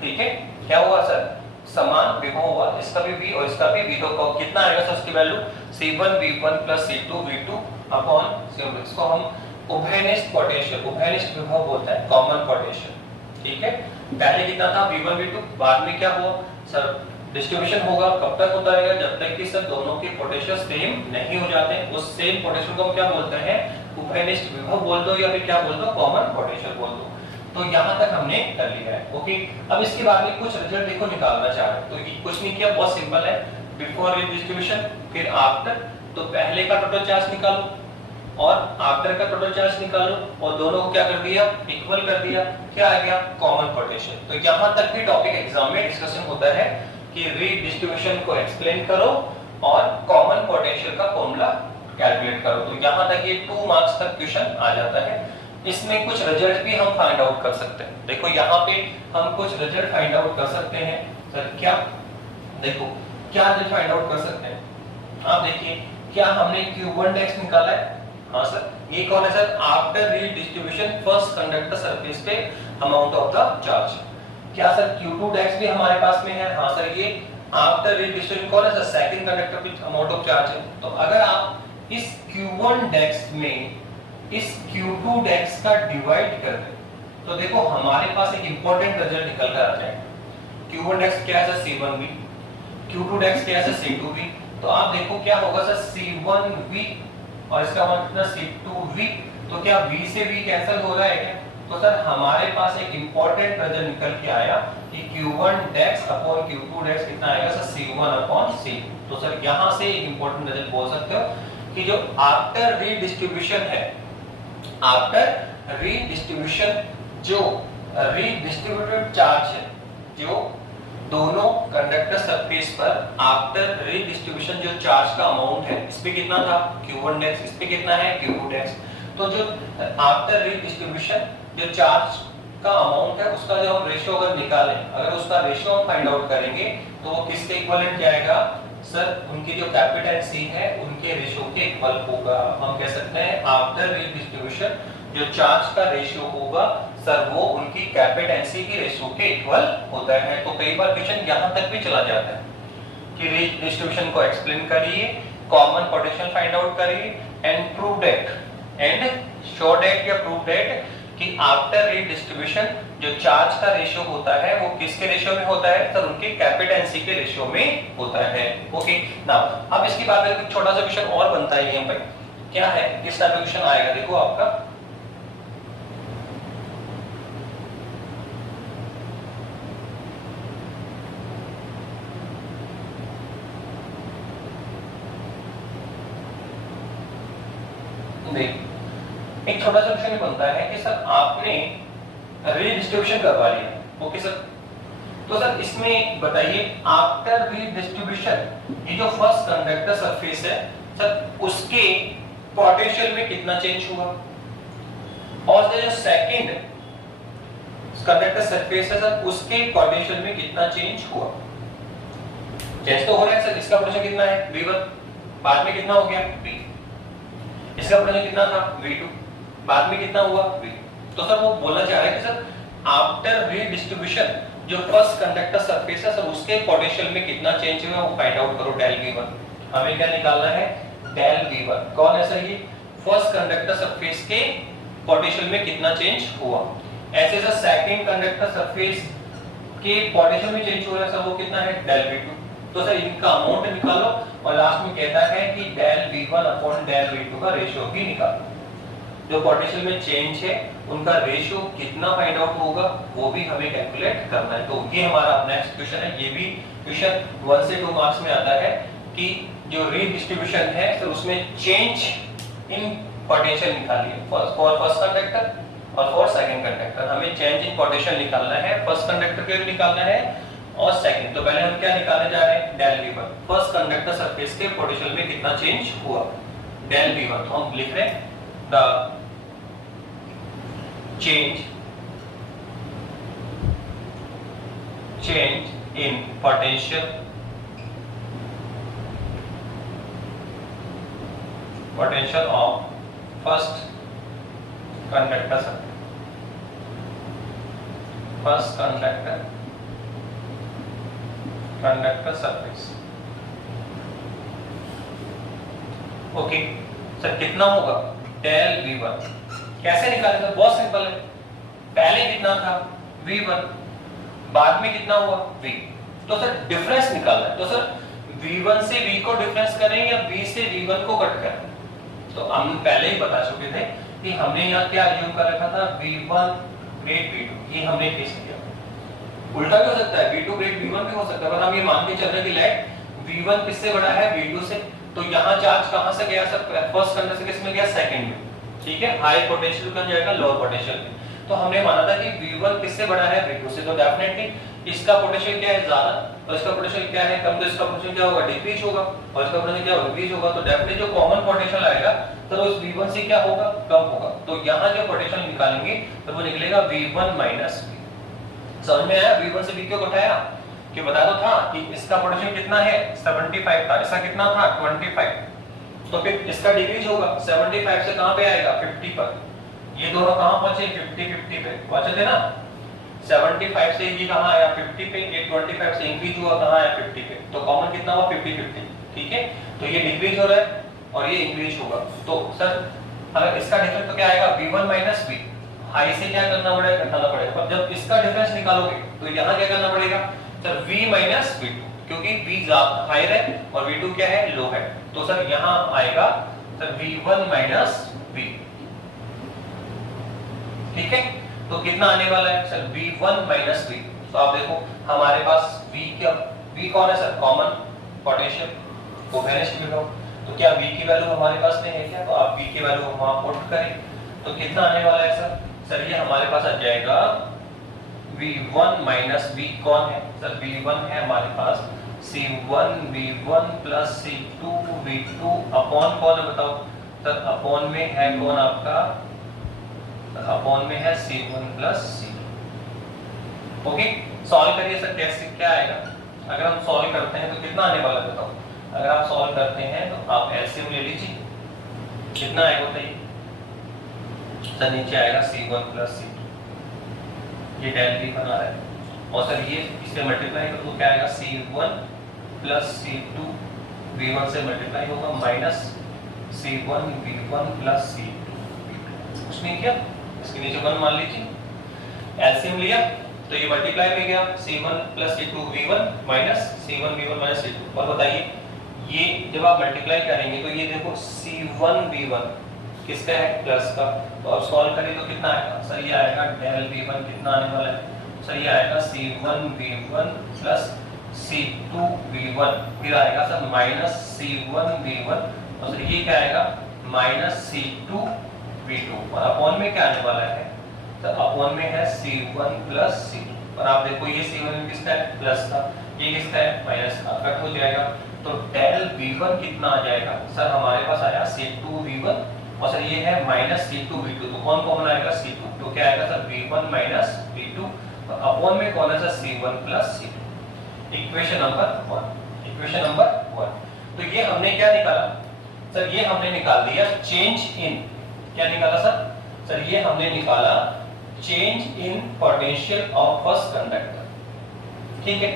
ठीक है। क्या हुआ सर, समान विभव हुआ, इसका भी V और इसका भी V। तो कितना आएगा सर उसकी value C1 V1 plus C2 V2 upon C1। इसको हम उभयनिष्ठ पोटेंशियल, उभयनिष्ठ विभव बोलते हैं, कॉमन पोटेंशियल, ठीक है। पहले कितना था V1 V2, बाद में क्या हुआ सर डिस्ट्रीब्यूशन होगा, कब तक होता रहेगा, जब तक कि सर दोनों के पोटेंशियल सेम नहीं हो जाते। उस सेम पोटेंशियल को हम क्या बोलते हैं, उभयनिष्ठ विभव बोल दो या फिर क्या बोल दो कॉमन पोटेंशियल बोल दो। तो यहाँ तक हमने कर लिया है, ओके। अब इसके बाद में कुछ रिजल्ट देखो निकालना चाह रहे हैं, तो ये कुछ नहीं किया, बहुत सिंपल है, बिफोर डिस्ट्रीब्यूशन फिर आफ्टर। तो पहले का टोटल चार्ज निकालो और आफ्टर का टोटल चार्ज निकालो और दोनों को क्या कर दिया, इक्वल कर दिया, क्या आ गया कॉमन पोटेंशियल। तो यहाँ तक भी टॉपिक एग्जाम में डिस्कशन होता है कि रीडिस्ट्रीब्यूशन को एक्सप्लेन करो और कॉमन पोटेंशियल का फॉर्मूला कैलकुलेट करो। तो यहाँ तक ये 2 मार्क्स तक क्वेश्चन आ जाता है। इसमें कुछ रिजल्ट भी हम फाइंड आउट कर सकते हैं। देखो यहाँ पे हम कुछ रिजल्ट फाइंड आउट कर सकते हैं सर, क्या देखो क्या रिजल्ट फाइंड आउट कर सकते हैं, आप देखिए क्या हमने Q1 डेक्स निकाला है, हाँ सर। ये कौन है sir, after redistribution first conductor surface पे अमाउंट ऑफ द चार्ज। क्या सर Q2 डेक्स भी हमारे पास में है, हाँ सर। ये आफ्टर रीडिस्ट्रीब्यूशन कौन है सर, सेकंड कंडक्टर पे अमाउंट ऑफ चार्ज है। तो अगर आप इस Q1 डेक्स में इस Q2 डेक्स का डिवाइड कर दें तो देखो हमारे पास एक इंपॉर्टेंट रिजल्ट निकल कर आ जाएगा। Q1 डेक्स क्या है सर C1V, Q2 डेक्स क्या है सर C2V, तो आप देखो क्या होगा सर, C1V और इसका मतलब कितना C2V, तो क्या V से V कैंसिल हो रहा है क्या? तो सर हमारे पास एक इंपॉर्टेंट रिजल्ट निकल के आया कि Q1 डेक्स अपॉन Q2 डेक्स कितना आएगा सर, C1 अपॉन C2। तो सर यहां से एक इंपॉर्टेंट रिजल्ट बोल सकते हो कि जो आफ्टर रीडिस्ट्रीब्यूशन है, आफ्टर रीडिस्ट्रीब्यूशन जो रीडिस्ट्रीब्यूटेड चार्ज है, जो दोनों कंडक्टर सरफेस पर आफ्टर रीडिस्ट्रीब्यूशन जो चार्ज का अमाउंट है, इस पे कितना था Q1 डेक्स, इस पे कितना है Q2 डेक्स। तो जो आफ्टर रीडिस्ट्रीब्यूशन जो चार्ज का अमाउंट है उसका जो हम रेशियो अगर निकालें, अगर उसका रेशियो हम फाइंड आउट करेंगे तो वो किसके इक्विवेलेंट आएगा सर, उनकी जो कैपिटल C है उनके रेशियो के इक्वल होगा। हम कह सकते हैं आफ्टर रीडिस्ट्रीब्यूशन जो चार्ज का रेशियो होगा सर वो उनकी कैपिटल C की रेशियो के इक्वल होता है। तो कई बार क्वेश्चन यहां तक भी चला जाता है कि रीडिस्ट्रीब्यूशन को एक्सप्लेन करिए, कॉमन पोटेंशियल फाइंड आउट करिए and prove that and show that या प्रूव दैट कि आफ्टर रीडिस्ट्रीब्यूशन जो चार्ज का रेशियो होता है वो किसके रेशियो में होता है सर, उनके कैपिटल C के रेशियो में होता है। ओके नाउ अब इसकी बात करें तो छोटा सा क्वेश्चन और बनता है ये भाई, क्या है किस टाइप का क्वेश्चन आएगा, देखो आपका एक छोटा सा क्वेश्चन बनता है कि सर आपने रीडिस्ट्रीब्यूशन करवा लिया। ओके सर, तो सर इसमें बताइए आफ्टर रीडिस्ट्रीब्यूशन ये जो फर्स्ट कंडक्टर सरफेस है सर उसके पोटेंशियल में कितना चेंज हुआ, और जो सेकंड कंडक्टर सरफेस है सर उसके पोटेंशियल में कितना चेंज हुआ। चेंज तो हो रहा है सर, इसका पोटेंशियल कितना है V1, बाद में कितना हो गया V, इसका पोटेंशियल कितना था V2, बाद में कितना हुआ V। तो सर वो बोलना चाह रहे हैं कि सर आफ्टर रीडिस्ट्रीब्यूशन जो फर्स्ट कंडक्टर सरफेस है सर उसके पोटेंशियल में कितना चेंज हुआ वो फाइंड आउट करो डेल V1। हमें क्या निकालना है डेल V1। कौन है सर, ये फर्स्ट कंडक्टर सरफेस के पोटेंशियल में कितना चेंज हुआ। ऐसे सर सेकंड कंडक्टर सरफेस के पोटेंशियल में चेंज हो रहा है सर, वो कितना है डेल V2। तो सर इनका अमाउंट निकालो और लास्ट में कहता है कि del V1 upon del V2 का रेशियो भी निकालो। जो पोटेंशियल में चेंज है उनका रेशियो कितना फाइंड आउट होगा वो भी हमें कैलकुलेट करना है। तो ये हमारा नेक्स्ट क्वेश्चन है, ये भी क्वेश्चन 1 से 2 मार्क्स में आता है कि जो रीडिस्ट्रीब्यूशन है तो उसमें चेंज इन पोटेंशियल निकालिए फॉर फर्स्ट कंडक्टर और फॉर सेकंड कंडक्टर। हमें चेंज इन पोटेंशियल निकालना है, फर्स्ट कंडक्टर के लिए निकालना है और सेकंड। तो पहले हम क्या निकालने जा रहे हैं del V1, first conductor surface के पोटेंशियल में कितना चेंज हुआ डेल V1। तो हम लिख रहे हैं the change in potential of first conductor surface। Okay sir कितना होगा डेल V1, कैसे निकालेंगे, बहुत सिंपल है। पहले कितना था V1, बाद में कितना हुआ V। तो सर डिफरेंस निकालना है, तो सर V1 से V को डिफरेंस करें या V से V1 को कट करें। तो हम पहले ही बता चुके थे कि हमने यहाँ क्या अज्यूम कर रखा था V1 ग्रेड V2, ये हमने केस किया। उल्टा भी हो सकता है, V2 ग्रेड V1 भी हो सकता है, पर हम ये मान के चल रहे हैं कि लेट V1 किससे बड़ा है V2 से। तो यहाँ चार्ज कहां से गया सर, फर्स्ट कंडक्टर से किसमें गया सेकंड में, ठीक है, हाई पोटेंशियल का जाएगा लोअर पोटेंशियल में। तो हमने माना था कि V1 किससे बड़ा है V2 से, तो डेफिनेटली इसका पोटेंशियल क्या है ज्यादा और इसका पोटेंशियल क्या है कम, तो इसका पोटेंशियल क्या होगा डिक्रीज होगा और इसका पोटेंशियल क्या होगा इंक्रीज होगा। तो डेफिनेटली जो कॉमन पोटेंशियल आएगा तो उस V1 से क्या होगा कम होगा। तो यहाँ जो पोटेंशियल निकालेंगे तो वो निकलेगा V1 माइनस V। समझ में आया V1 से V क्यों घटाया, कि बता दो था कि इसका पोटेंशियल कितना है 75 था, इसका कितना था 25, तो फिर इसका डिक्रीज होगा 75 से कहां पे आएगा 50 पर। ये दोनों कहां पहुंचे 50 पे पहुंचे थे ना, 75 से ये कहां आया 50 पे, ये 25 से इंक्रीज हुआ कहां आया 50 पे। तो कॉमन कितना हुआ 50, ठीक है। तो ये डिक्रीज हो रहा है और ये इंक्रीज होगा। तो सर अगर इसका डिफरेंस तो क्या आएगा V1 माइनस V। हाई से क्या करना पड़ेगा घटाना पड़ेगा, पर जब इसका डिफरेंस निकालोगे तो यहां क्या करना पड़ेगा सर V माइनस V2। क्योंकि V हायर है और V2 क्या है, लो है। तो सर यहाँ आएगा सर V1 माइनस V, ठीक है। तो कितना आने वाला है सर V1 माइनस V। तो आप देखो हमारे पास V कौन है सर, कॉमन पोटेंशियल वो वैनिश भी हो, तो क्या V की वैल्यू हमारे पास नहीं है क्या, तो आप V की वैल्यू वहां पुट करें तो कितना आने वाला है सर, सर ये हमारे पास आ जाएगा V1 माइनस V कौन है सर, V1 है हमारे पास C1 V1 plus C2 V2 upon कौन है बताओ सर, अपॉन में है कौन आपका, अपॉन में है C1 plus C2। Okay, solve करिए सर, कैसे क्या आएगा। अगर हम सॉल्व करते हैं तो कितना आने वाला है बताओ, अगर आप सॉल्व करते हैं तो आप एलसीएम ले लीजिए, कितना आएगा बताइए सर, नीचे आएगा C1 प्लस C2, ये डेल V बना रहा है और सर ये इससे मल्टीप्लाई करो तो क्या आएगा C1 प्लस C2 V1 से मल्टीप्लाई होगा minus C1 V1 plus C2 V2, कुछ नहीं किया, इसके नीचे 1 मान लीजिए। एलसीएम लिया तो ये मल्टीप्लाई में गया C1 plus C2 V1 minus C1 V1 minus C2। और बताइए ये जब आप मल्टीप्लाई करेंगे तो ये देखो C1 V1 किसका है, प्लस का, तो अब सॉल्व करें तो कितना आएगा सर, ये आएगा डेल V1 कितना आने वाला है सर, ये आएगा C1 V1 plus C2 V1, फिर आएगा सर माइनस C1 V1 और सर ये क्या आएगा माइनस C2 V2 और अपॉन में क्या आने वाला है तो अपॉन में है C1 प्लस C2 और आप देखो ये C1 किसका है, प्लस का, ये किसका है, माइनस का, कट हो जाएगा तो डेल V1 कितना आ जाएगा सर, हमारे पास आया C2 V1 और सर ये है माइनस C2 V2, तो कौन कॉमन आएगा C2, तो क्या आएगा सर V1 माइनस V2 तो अपॉन में कौन है sir C1 plus C2। Equation number 1, equation number 1। तो ये हमने क्या निकाला सर, ये हमने निकाल दिया चेंज इन, क्या निकाला सर, ये हमने निकाला change in potential of first conductor, ठीक है,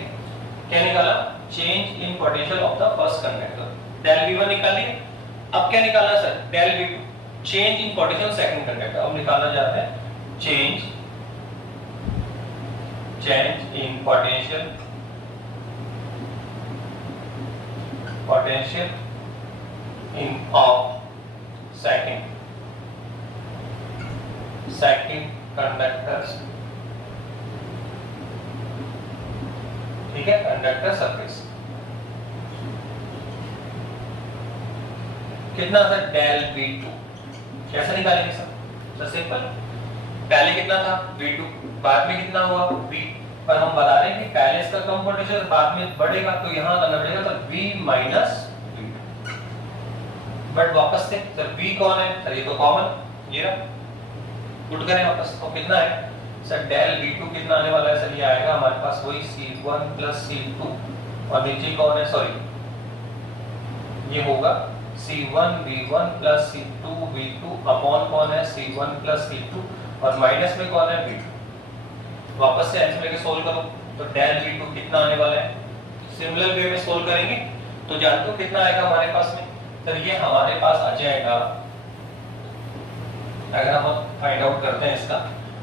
क्या निकाला change in potential of the first conductor, del V1 निकाल लिया। अब क्या निकालना sir, del V2 change in potential second conductor, अब निकालना चाहते हैं change in potential in of second conductors, ठीक है, कंडक्टर सरफेस, कितना सर डेल V2, कैसे निकालेंगे सर, सिंपल, पहले कितना था V2, बाद में कितना हुआ V, पर हम बता रहे हैं कि पहले इसका कम पोटेंशियल बाद में बढ़ेगा तो यहां करना पड़ेगा sir V minus V2, but वापस से सर V कौन है सर, ये तो कॉमन, ये रहा, पुट करें वापस तो कितना है सर डेल V2 कितना आने वाला है सर, ये आएगा हमारे पास वही C1 प्लस C2 और नीचे कौन है, सॉरी ये होगा C1 V1 plus C2 V2 upon कौन है C1 प्लस C2 और माइनस में कौन है V2। वापस से आंसर लेके सोल्व करो तो डेल V2 कितना आने वाला है, सिमिलर वे में सोल्व करेंगे तो जानते हो कितना आएगा हमारे पास में सर, ये हमारे पास आ जाएगा, अगर हम फाइंड आउट करते हैं इसका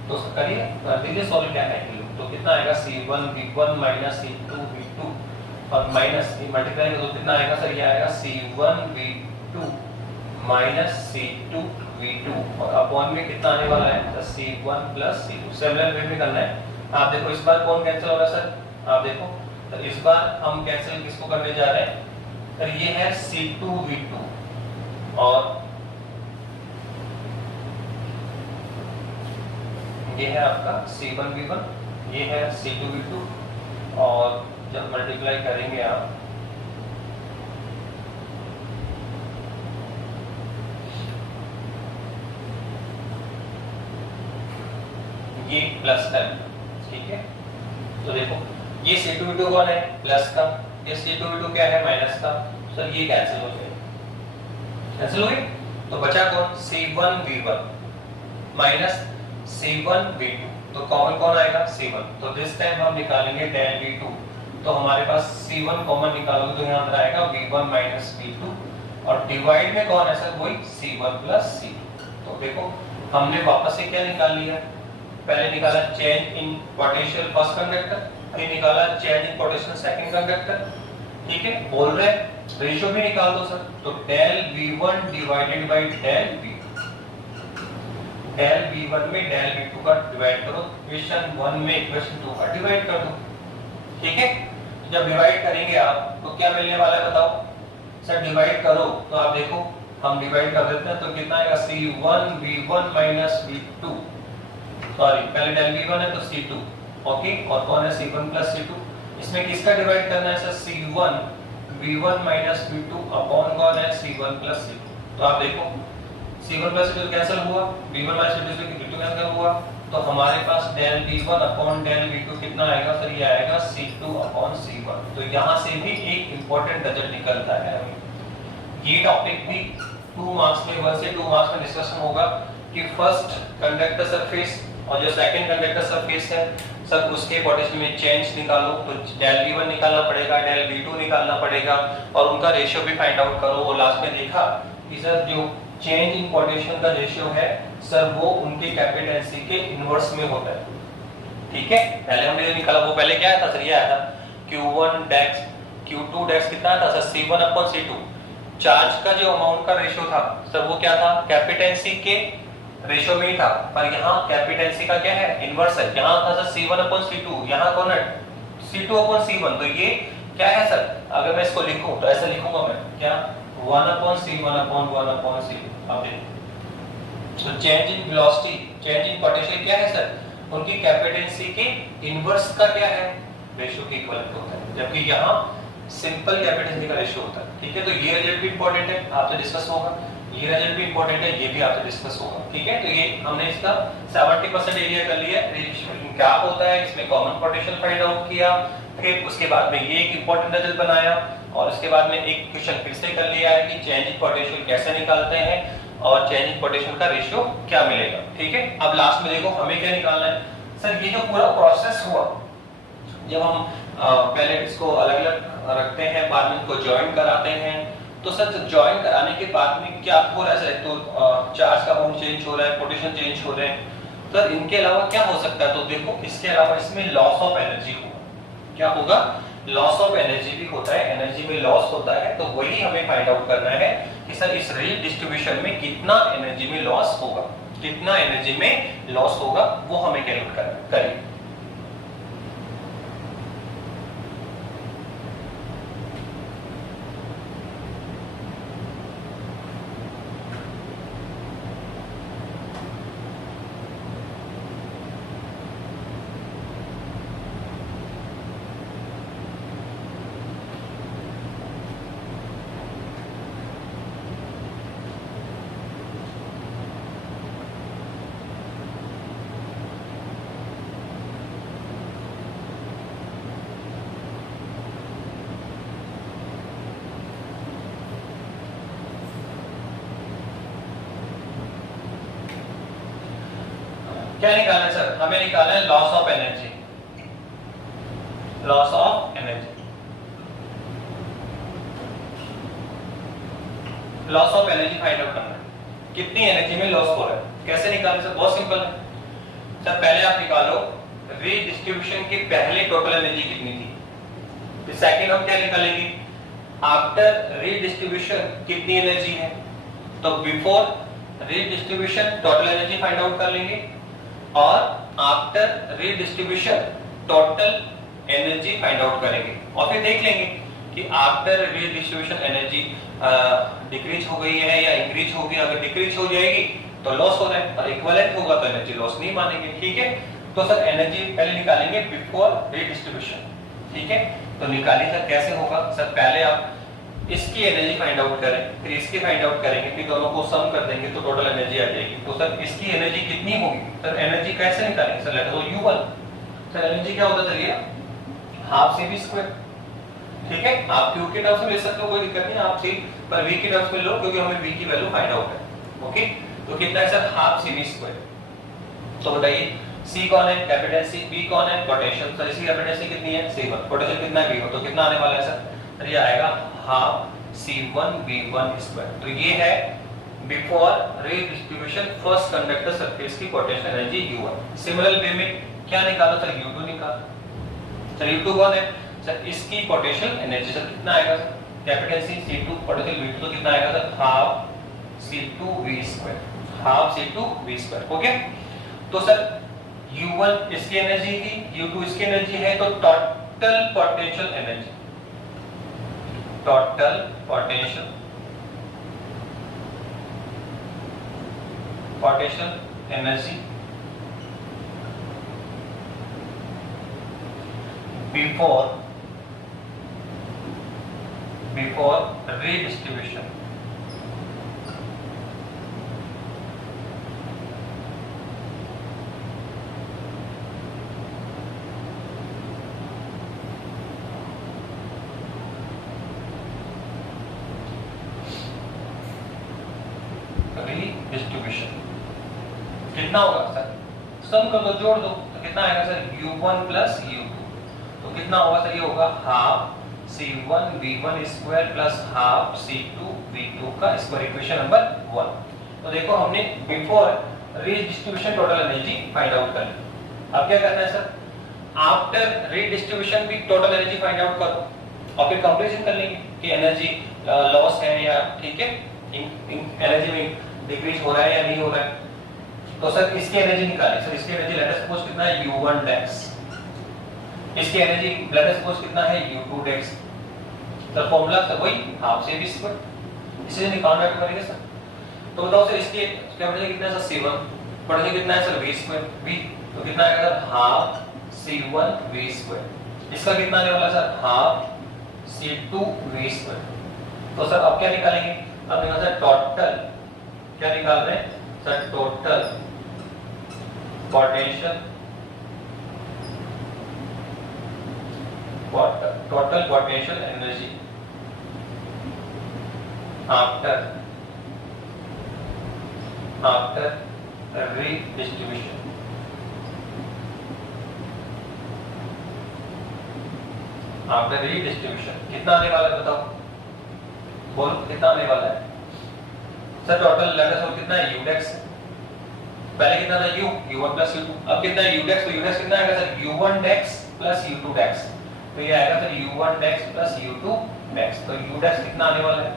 तो उसका करिए कर दीजिए सॉल्व, क्या है तो कितना आएगा C1 V1 minus C2 V2 और माइनस मल्टीप्लाई करो तो कितना आएगा सर, ये आएगा C1 V2 minus C2 V2 और अपॉन में कितना आने वाला है तो C1 plus C2, similar way में करना है। आप देखो इस बार कौन कैंसिल हो रहा है सर, आप देखो तो इस बार हम कैंसिल किसको करने जा रहे हैं सर, ये है C2 V2 और ये है आपका C1 V1, ये है C2 V2 और जब मल्टीप्लाई करेंगे आप ये प्लस का, ठीक है, तो देखो ये C2 V2 कौन है प्लस का, ये C2 V2 क्या है माइनस का, सर ये कैंसिल हो गए, कैंसिल हो गए तो बचा कौन C1 V1 minus C1 V2, तो कॉमन कौन आएगा C1, तो दिस टाइम हम निकालेंगे डेल V2 तो हमारे पास C1 कॉमन निकालोगे तो यहाँ पर आएगा V1 माइनस V2 और डिवाइड में कौन है सर, वही C1 प्लस C2। तो देखो हमने वापस से क्या निकाल लिया, पहले निकाला change in potential first conductor, फिर निकाला change in potential second conductor ठीक है, बोल रहे हैं रेशियो भी निकाल दो सर, तो del V1 divided by del V2, del V1 में डेल V2 का डिवाइड करो, इक्वेशन 1 में इक्वेशन 2 का डिवाइड कर दो, ठीक है। जब डिवाइड करेंगे आप तो क्या मिलने वाला है बताओ सर, डिवाइड करो तो आप देखो हम डिवाइड कर देते हैं तो कितना आएगा C1 V1 minus V2, sorry पहले डेल V1 है तो C2, ओके, और कौन है C1 प्लस C2, इसमें किसका डिवाइड करना है sir, C1 V1 minus V2 upon कौन है C1 प्लस C2, तो आप देखो C1 प्लस C2 कैंसिल हुआ, V1 माइनस V2 से V2 कैंसिल हुआ, तो हमारे पास del V1 upon del V2 कितना आएगा सर, ये आएगा C2 अपॉन C1। तो यहाँ से भी एक इंपॉर्टेंट रिजल्ट निकलता है। ये टॉपिक भी 2 मार्क्स में 1 से 2 मार्क्स में डिस्कशन होगा कि फर्स्ट कंडक्टर सरफेस और जो सेकंड कंडक्टर सरफेस है सर उसके पोटेंशियल में चेंज निकालो, तो डेल V1 निकालना पड़ेगा, डेल V2 निकालना पड़ेगा और उनका रेशियो भी फाइंड आउट करो। और लास्ट में देखा कि सर जो चेंज इन पोटेंशियल का रेशियो है सर वो उनके कैपेसिटेंसी के इनवर्स में होता है, ठीक है। पहले हमने निकाला वो पहले क्या आया था सर, ये आया था Q1 डेक्स Q2 डेक्स कितना था sir, C1 upon C2, charge का जो अमाउंट का रेशियो था सर वो क्या था, कैपेसिटेंसी के रेशियो में ही था, पर यहाँ कैपेसिटेंसी का क्या है, इनवर्स है। यहाँ था सर C1 अपॉन C2, यहाँ कौन है C2 अपॉन C1, तो ये क्या है सर, अगर मैं इसको लिखूं तो ऐसे लिखूंगा मैं क्या 1 upon C1 upon 1 upon C2। आप देखो तो change in velocity, change in potential क्या है सर, उनकी कैपेसिटेंसी के इनवर्स का क्या है, रेशियो के इक्विवेलेंट होता है, जबकि यहाँ सिंपल कैपेसिटेंसी का रेशियो होता है, ठीक है। तो ये रिजल्ट भी इंपॉर्टेंट है, आपसे डिस्कस होगा, ये रिजल्ट भी इंपॉर्टेंट है, ये भी आपसे डिस्कस होगा, ठीक है। तो ये हमने इसका 70% एरिया कर लिया, क्या होता है इसमें कॉमन पोटेंशियल फाइंड आउट किया, फिर उसके बाद में ये एक इंपॉर्टेंट रिजल्ट बनाया और उसके बाद में एक क्वेश्चन फिर से कर लिया है कि चेंज इन पोटेंशियल कैसे निकालते हैं और चेंज इन पोटेंशियल का रेशियो क्या मिलेगा, ठीक है। अब लास्ट में देखो हमें क्या निकालना है सर, ये जो पूरा प्रोसेस हुआ जब हम पहले इसको अलग-अलग रखते हैं, बाद में इनको जॉइन कराते हैं, तो सर जॉइन कराने के बाद में क्या हो रहा है, तो चार्ज का अमाउंट चेंज हो रहा है, पोटेंशियल चेंज हो रहे हैं, सर इनके अलावा क्या हो सकता है, तो देखो इसके अलावा इसमें लॉस ऑफ एनर्जी होगा, क्या होगा, लॉस ऑफ एनर्जी भी होता है, एनर्जी में लॉस होता है, तो वही हमें फाइंड आउट करना है कि सर इस रीडिस्ट्रीब्यूशन में कितना एनर्जी में लॉस होगा, कितना एनर्जी में लॉस होगा वो हमें कैलकुलेट करें। क्या निकालना है सर, हमें निकालना है loss of energy, loss of energy, loss of energy find out करना है, कितनी एनर्जी में लॉस हो रहा है, कैसे निकालना सर, बहुत सिंपल है सर, पहले आप निकालो रीडिस्ट्रीब्यूशन की पहले टोटल एनर्जी कितनी थी, फिर सेकंड हम क्या निकालेंगे आफ्टर रीडिस्ट्रीब्यूशन कितनी एनर्जी है, तो before redistribution total energy find out कर लेंगे और after redistribution total energy find out करेंगे और फिर देख लेंगे कि आफ्टर रीडिस्ट्रीब्यूशन एनर्जी डिक्रीज हो गई है या इंक्रीज होगी, अगर डिक्रीज हो जाएगी तो लॉस हो रहा है और इक्विवेलेंट होगा तो एनर्जी लॉस नहीं मानेंगे, ठीक है। तो सर एनर्जी पहले निकालेंगे बिफोर रीडिस्ट्रीब्यूशन, ठीक है। तो निकालिए सर, कैसे होगा सर, पहले आप इसकी एनर्जी फाइंड आउट करें, फिर इसकी फाइंड आउट करेंगे, फिर दोनों को सम कर देंगे तो टोटल एनर्जी आ जाएगी। तो सर इसकी एनर्जी कितनी होगी, सर एनर्जी कैसे निकालेंगे सर, लेट दो U1, सर एनर्जी क्या होता चलिए हाफ CV², ठीक है। आप Q के टर्म्स में ले सकते हो, कोई दिक्कत नहीं, आप C पर V के टर्म्स में लो क्योंकि हमें V की वैल्यू फाइंड आउट है, ओके। तो कितना है सर हाफ CV², तो बताइए C कौन है, कैपेसिटेंसी, B कौन है, पोटेंशियल, सर इसकी कैपेसिटेंसी कितनी है C1, पोटेंशियल कितना है V1, तो कितना आने वाला है सर, ये आएगा हाफ C1V1²। तो ये है before redistribution first conductor surface की potential energy U1। Similar way में क्या निकालो सर, U2 निकालो, सर U2 कौन है सर इसकी पोटेंशियल एनर्जी सर कितना आएगा sir, capital C C2 potential V2 तो कितना आएगा sir half C2V², half C2V²। Okay, तो सर U1 इसकी एनर्जी थी, U2 इसकी एनर्जी है, तो total potential energy, total potential energy before redistribution, कितना होगा सर, सम कर दो, जोड़ दो, तो कितना आएगा सर U1 प्लस U2, तो कितना होगा सर, ये होगा half C1V1² plus half C2V2 का स्क्वायर, इक्वेशन नंबर 1। तो देखो हमने before redistribution total energy find out कर ली। अब क्या करना है सर, आफ्टर रीडिस्ट्रीब्यूशन भी टोटल एनर्जी फाइंड आउट करो और फिर कंपैरिजन कर लेंगे कि एनर्जी लॉस है या ठीक है, एनर्जी में डिक्रीज हो रहा है या नहीं हो रहा है। तो सर इसकी एनर्जी निकालें, सर इसकी एनर्जी लेट अस सपोज कितना है U1 डेक्स, इसकी एनर्जी लेट अस सपोज कितना है U2 डेक्स। सर फार्मूला सर वही हाफ से V², इसे से निकालना है करेंगे सर। तो बताओ सर इसकी क्या बनेगा, कितना है सर C1 बनेगा, कितना है सर V², V तो कितना आएगा सर हाफ C1V², इसका कितना आने वाला है सर हाफ C2V²। तो सर अब क्या निकालेंगे, अब निकाल सर टोटल, क्या निकाल रहे हैं sir, total potential energy after redistribution. After redistribution कितना आने वाला है बताओ, बोलो कितना आने वाला है सर, टोटल लेट अस कितना है U-डेक्स, पहले कितना था U1 प्लस U2, अब कितना है U-डेक्स, तो U-डेक्स कितना आएगा सर U1 डेक्स प्लस U2 डेक्स, तो ये आएगा सर U1 डेक्स प्लस U2 डेक्स। तो U-डेक्स कितना आने वाला है,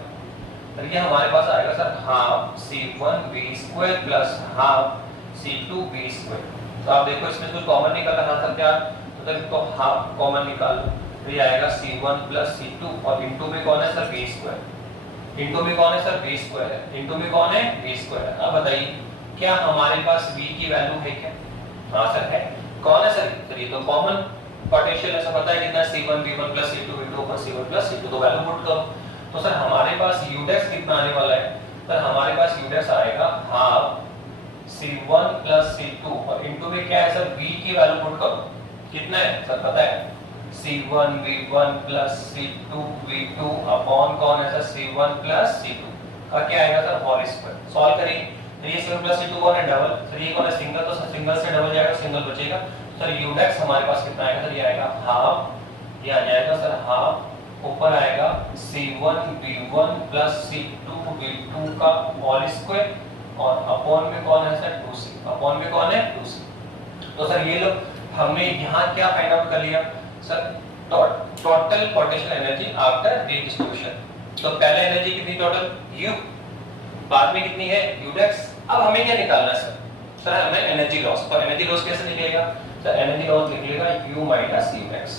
तो ये हमारे पास आएगा sir half C1V² plus half C2V²। तो आप देखो इसमें कुछ कॉमन निकल रहा था क्या, तो सर इसको हाफ कॉमन निकाल लो, तो ये आएगा C1 प्लस C2 और इनटू में कौन है सर V², इनटू में कौन है सर V² है, इनटू में कौन है V² है। अब बताइए क्या हमारे पास V की वैल्यू है क्या, हाँ सर है, कौन है सर, ये तो कॉमन पोटेंशियल है, सब पता है कितना C1V1 प्लस C2V2 पर C1 प्लस C2, तो वैल्यू पुट करो। तो सर हमारे पास U-डेक्स कितना आने वाला है, सर हमारे पास U-डेक्स आएगा हाफ C1 प्लस C2 और इनटू में क्या है सर V की वैल्यू पुट करो, कितना है सर पता है C1V1 प्लस C2V2 अपॉन कौन है सर C1 प्लस C2 का क्या आएगा सर होल स्क्वायर। सॉल्व करेंगे तो ये C1 प्लस C2 कौन है डबल, सर ये कौन है सिंगल, तो सिंगल से डबल जाएगा, सिंगल बचेगा। सर U-डेक्स हमारे पास कितना आएगा सर, ये आएगा हाफ, ये आ जाएगा सर हाफ, ऊपर आएगा C1V1 प्लस C2V2 का होल स्क्वायर और अपॉन में कौन है सर 2C, अपॉन में कौन है 2C। तो सर ये लोग हमने यहाँ क्या फाइंड आउट कर लिया sir, total potential energy after redistribution. तो पहले एनर्जी कितनी टोटल U, बाद में कितनी है U-डेक्स। अब हमें क्या निकालना है सर, हमें एनर्जी लॉस। तो एनर्जी लॉस कैसे निकलेगा सर, एनर्जी लॉस निकलेगा U माइनस U-डेक्स।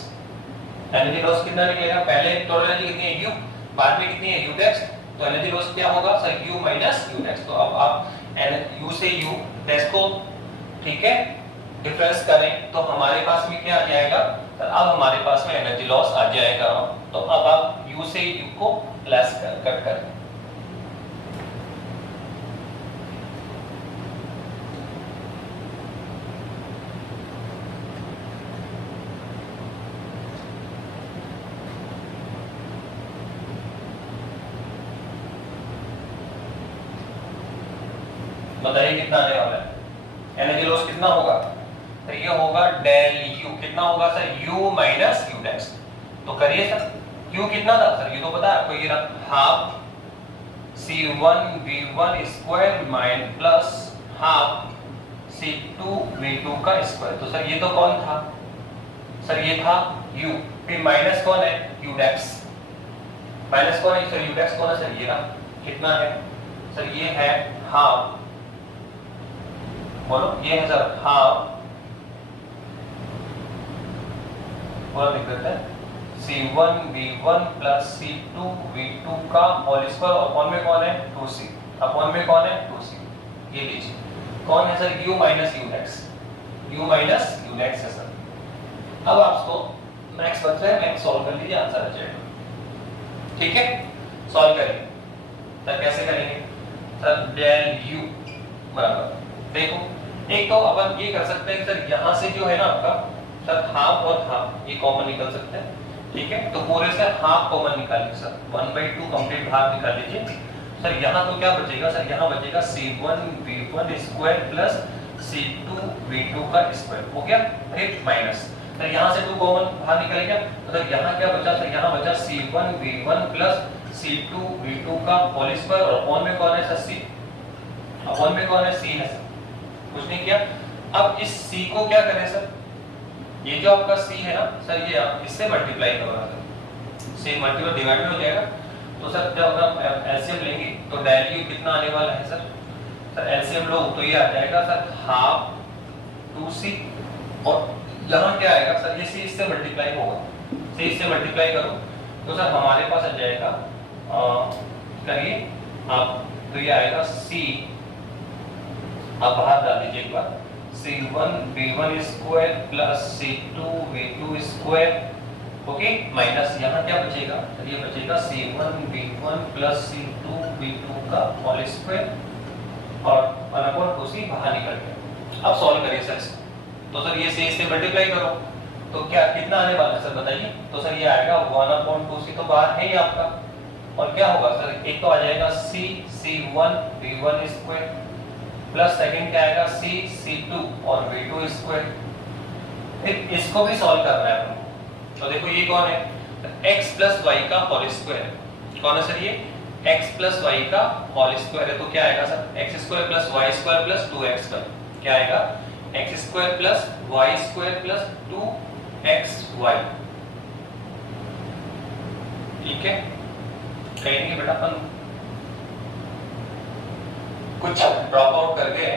एनर्जी लॉस कितना निकलेगा, पहले टोटल एनर्जी कितनी है U, बाद में कितनी है U-डेक्स, तो एनर्जी लॉस क्या होगा सर U माइनस U-डेक्स। तो अब आप U से U-डेक्स को ठीक है डिफरेंस करें तो हमारे पास में क्या आ जाएगा सर, अब हमारे पास में एनर्जी लॉस आ जाएगा। तो अब आप U से U को प्लस कट करें, बताइए कितना आने वाला है, एनर्जी लॉस कितना होगा, तो ये होगा डेल U, कितना होगा सर U माइनस U-डेक्स। तो करिए सर Q कितना था सर, ये तो पता है आपको, ये half C1V1 square minus plus half C2V2 का स्क्वायर। तो सर ये तो कौन था सर, ये था u, फिर माइनस कौन है u डेक्स, माइनस कौन है सर u डेक्स कौन है सर ये ना, कितना है सर ये है हाफ, बोलो ये है सर हाफ, और लिख देते हैं C1 V1 plus C2 V2 का होल स्क्वायर, अपॉन में कौन है 2C, अपॉन में कौन है 2C, ये लीजिए कौन है सर u माइनस u डेक्स, u माइनस u डेक्स है सर। अब आपको मैक्स बच रहा है, मैक्स सॉल्व कर लीजिए, आंसर आ जाएगा। ठीक है, सॉल्व करिए सर, कैसे करेंगे सर, डेल u बराबर, देखो एक तो अपन ये कर सकते हैं सर यहाँ से जो है ना आपका सर हाफ और हाफ ये कॉमन निकल सकते हैं, ठीक है, तो पूरे से हाफ कॉमन निकालिए सर, 1/2 कंप्लीट हाफ निकाल लीजिए सर। यहाँ तो क्या बचेगा सर, यहाँ बचेगा C1 V1 square plus C2 V2 का स्क्वायर, हो गया, फिर माइनस सर यहाँ से 2 कॉमन बाहर निकलेगा, तो सर यहाँ क्या बचा सर, यहाँ बचा C1 V1 plus C2 V2 का होल स्क्वायर, और अपॉन में कौन है सर C, अपॉन में कौन है C है सर, कुछ नहीं किया। अब इस C को क्या करें सर, ये जो आपका C है ना सर, ये आप इससे मल्टीप्लाई करो सर, C मल्टीप्लाई डिवाइड में हो जाएगा, तो सर जब हम एलसीएम लेंगे तो डेल u कितना आने वाला है सर, सर एलसीएम लो तो ये आ जाएगा सर हाफ 2C, और यहाँ क्या आएगा सर, ये C इससे मल्टीप्लाई होगा, C इससे मल्टीप्लाई करो तो सर हमारे पास आ जाएगा करिए आप, तो ये आएगा C, आप बाहर डाल दीजिए एक बार, C1 V1 square plus C2 V2 square, okay, minus यहाँ क्या बचेगा तो ये बचेगा C1 V1 plus C2 V2 का होल स्क्वायर, और 1/2C बाहर निकल गया। अब सॉल्व करिए सर, तो सर ये से इससे मल्टीप्लाई करो तो क्या कितना आने वाला है सर बताइए, तो सर ये आएगा 1/2C तो बाहर है ही आपका, और क्या होगा सर, एक तो आ जाएगा C1 V1 square plus second क्या आएगा C2 और V2 स्क्वायर। इसको भी सॉल्व करना है अपन, तो देखो ये कौन है, x प्लस वाई का होल स्क्वायर, कौन है सर ये x प्लस वाई का होल स्क्वायर है, तो क्या आएगा sir x square plus y square plus 2x square, क्या आएगा x square plus y square plus 2xy, ठीक है, कहीं नहीं बेटा अपन कुछ ड्रॉप आउट कर गए,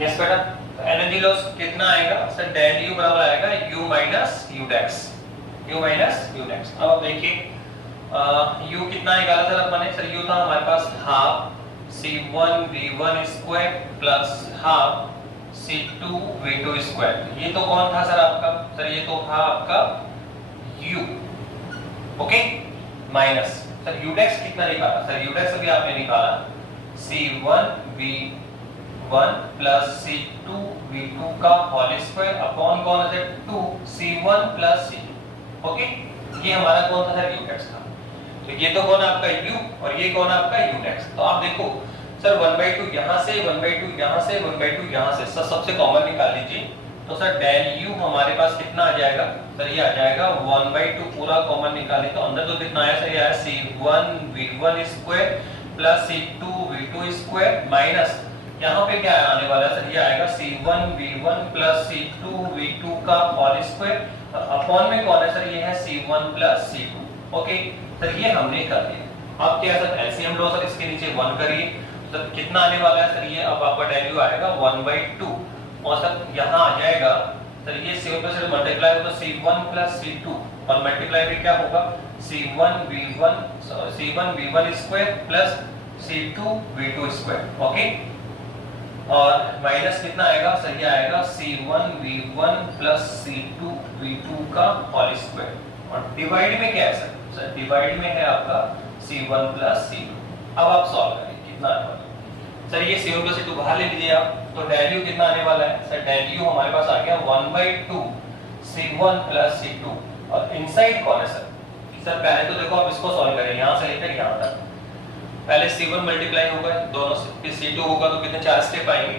यस बेटा, एनर्जी लॉस कितना आएगा सर, डेल u बराबर आएगा u माइनस u डेक्स, u माइनस u डेक्स। अब आप देखिए u कितना निकाला सर अपने, सर u था हमारे पास half C1 V1 square plus half C2 V2 square, ये तो कौन था सर आपका, सर ये तो था आपका u, okay, minus sir u डेक्स कितना निकाला सर, u डेक्स अभी आपने निकाला C1 V1 plus C2 V2 का होल स्क्वायर अपॉन कौन है 2 C1 प्लस C2, ओके, ये हमारा कौन था सर u डेक्स था, तो ये तो कौन आपका u और ये कौन आपका u डेक्स। तो आप देखो सर 1/2 यहाँ से 1/2 यहाँ से 1/2 यहाँ से सर सबसे कॉमन निकाल लीजिए, तो सर डेल u हमारे पास कितना आ जाएगा सर, ये आ जाएगा 1/2, पूरा कॉमन निकाले तो अंदर तो कितना आया सर, ये आया C1 V1 square plus C2 V2 square, minus यहाँ पे क्या आने वाला है सर, ये आएगा C1 V1 plus C2 V2 का होल स्क्वायर, अपॉन में कौन है सर, ये है C1 plus C2, okay, sir ये हमने कर दिया। अब क्या सर एलसीएम लो सर, इसके नीचे 1 करिए, सर कितना आने वाला है सर, ये अब आपका डेल u आएगा 1/2, और सर यहाँ आ जाएगा सर ये C1 पे सर मल्टीप्लाई होगा C1 प्लस C2, और मल्टीप्लाई में क्या होगा C1 V1 square plus C2 V2 square, okay, और माइनस कितना आएगा सर, ये आएगा C1 V1 plus C2 V2 का होल स्क्वायर, और डिवाइड में क्या है सर, सर डिवाइड में है आपका C1 प्लस C2। अब आप सॉल्व करें कितना आने वाला है सर, ये C1 प्लस C2 बाहर ले लीजिए आप, तो डेल u कितना आने वाला है सर, डेल u हमारे पास आ गया 1/2 C1 प्लस C2, और इनसाइड कौन है सर, सर पहले तो देखो आप इसको सॉल्व करें यहाँ से लेकर यहाँ तक, पहले C1 मल्टीप्लाई होगा दोनों से, फिर C2 होगा तो कितने 4 स्टेप आएंगे,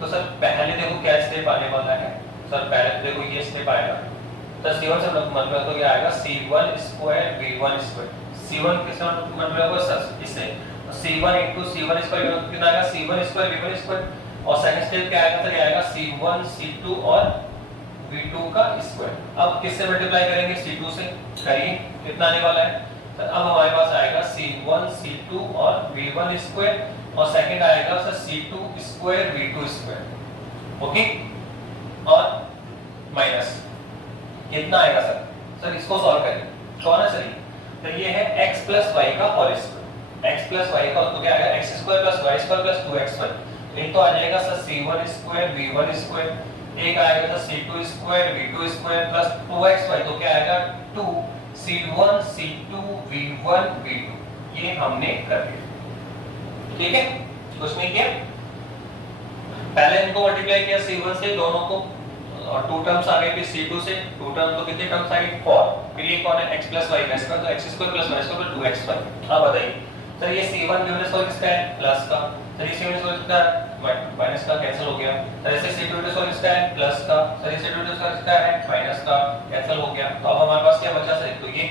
तो सर पहले देखो क्या स्टेप आने वाला है सर, पहले देखो ये स्टेप आएगा, तो C1 से मतलब तो क्या आएगा C1 square V1 square. C1 किससे मतलब होगा सर इससे, C1 into C1 स्क्वायर कितना आएगा C1 स्क्वायर V1 स्क्वायर। और सेकंड स्टेप क्या आएगा सर, ये आएगा C1 C2 और V2 का स्क्वायर। अब किससे मल्टीप्लाई करेंगे, C2 से करिए, कितना आने वाला है, तो अब हमारे पास आएगा C1 C2 और V1 स्क्वायर, और सेकंड आएगा sir C2 square V2 square. Okay, और माइनस कितना आएगा सर, सर इसको सॉल्व करिए, कौन है सर ये, तो ये है x प्लस वाई का whole square. x plus y का तो क्या आएगा, x square plus y square plus 2x। एक तो आ जाएगा sir C1 square V1 square, एक आएगा sir C2 square V2 square plus 2xy, तो क्या आएगा 2 C1 C2 V1 V2। ये हमने कर दिया, ठीक है, कुछ नहीं किया, पहले इनको मल्टीप्लाई किया C1 से, दोनों को, और 2 टर्म्स आ गए, फिर C2 से 2 टर्म, तो कितने टर्म्स आ गए 4। फिर ये कौन है, x प्लस वाई का स्क्वायर, तो x square plus y square plus 2xy। अब बताइए सर ये C1 यूनिट स्क्वायर किसका है, प्लस का, सर ये C1 स्क्वायर किसका है, माइनस का, कैंसिल हो गया। सर ऐसे C2 यूनिट स्क्वायर किसका है, प्लस का, सर ये C2 यूनिट स्क्वायर किसका है, माइनस का, कैंसिल हो गया। तो अब हमारे पास क्या बचा सर, तो ये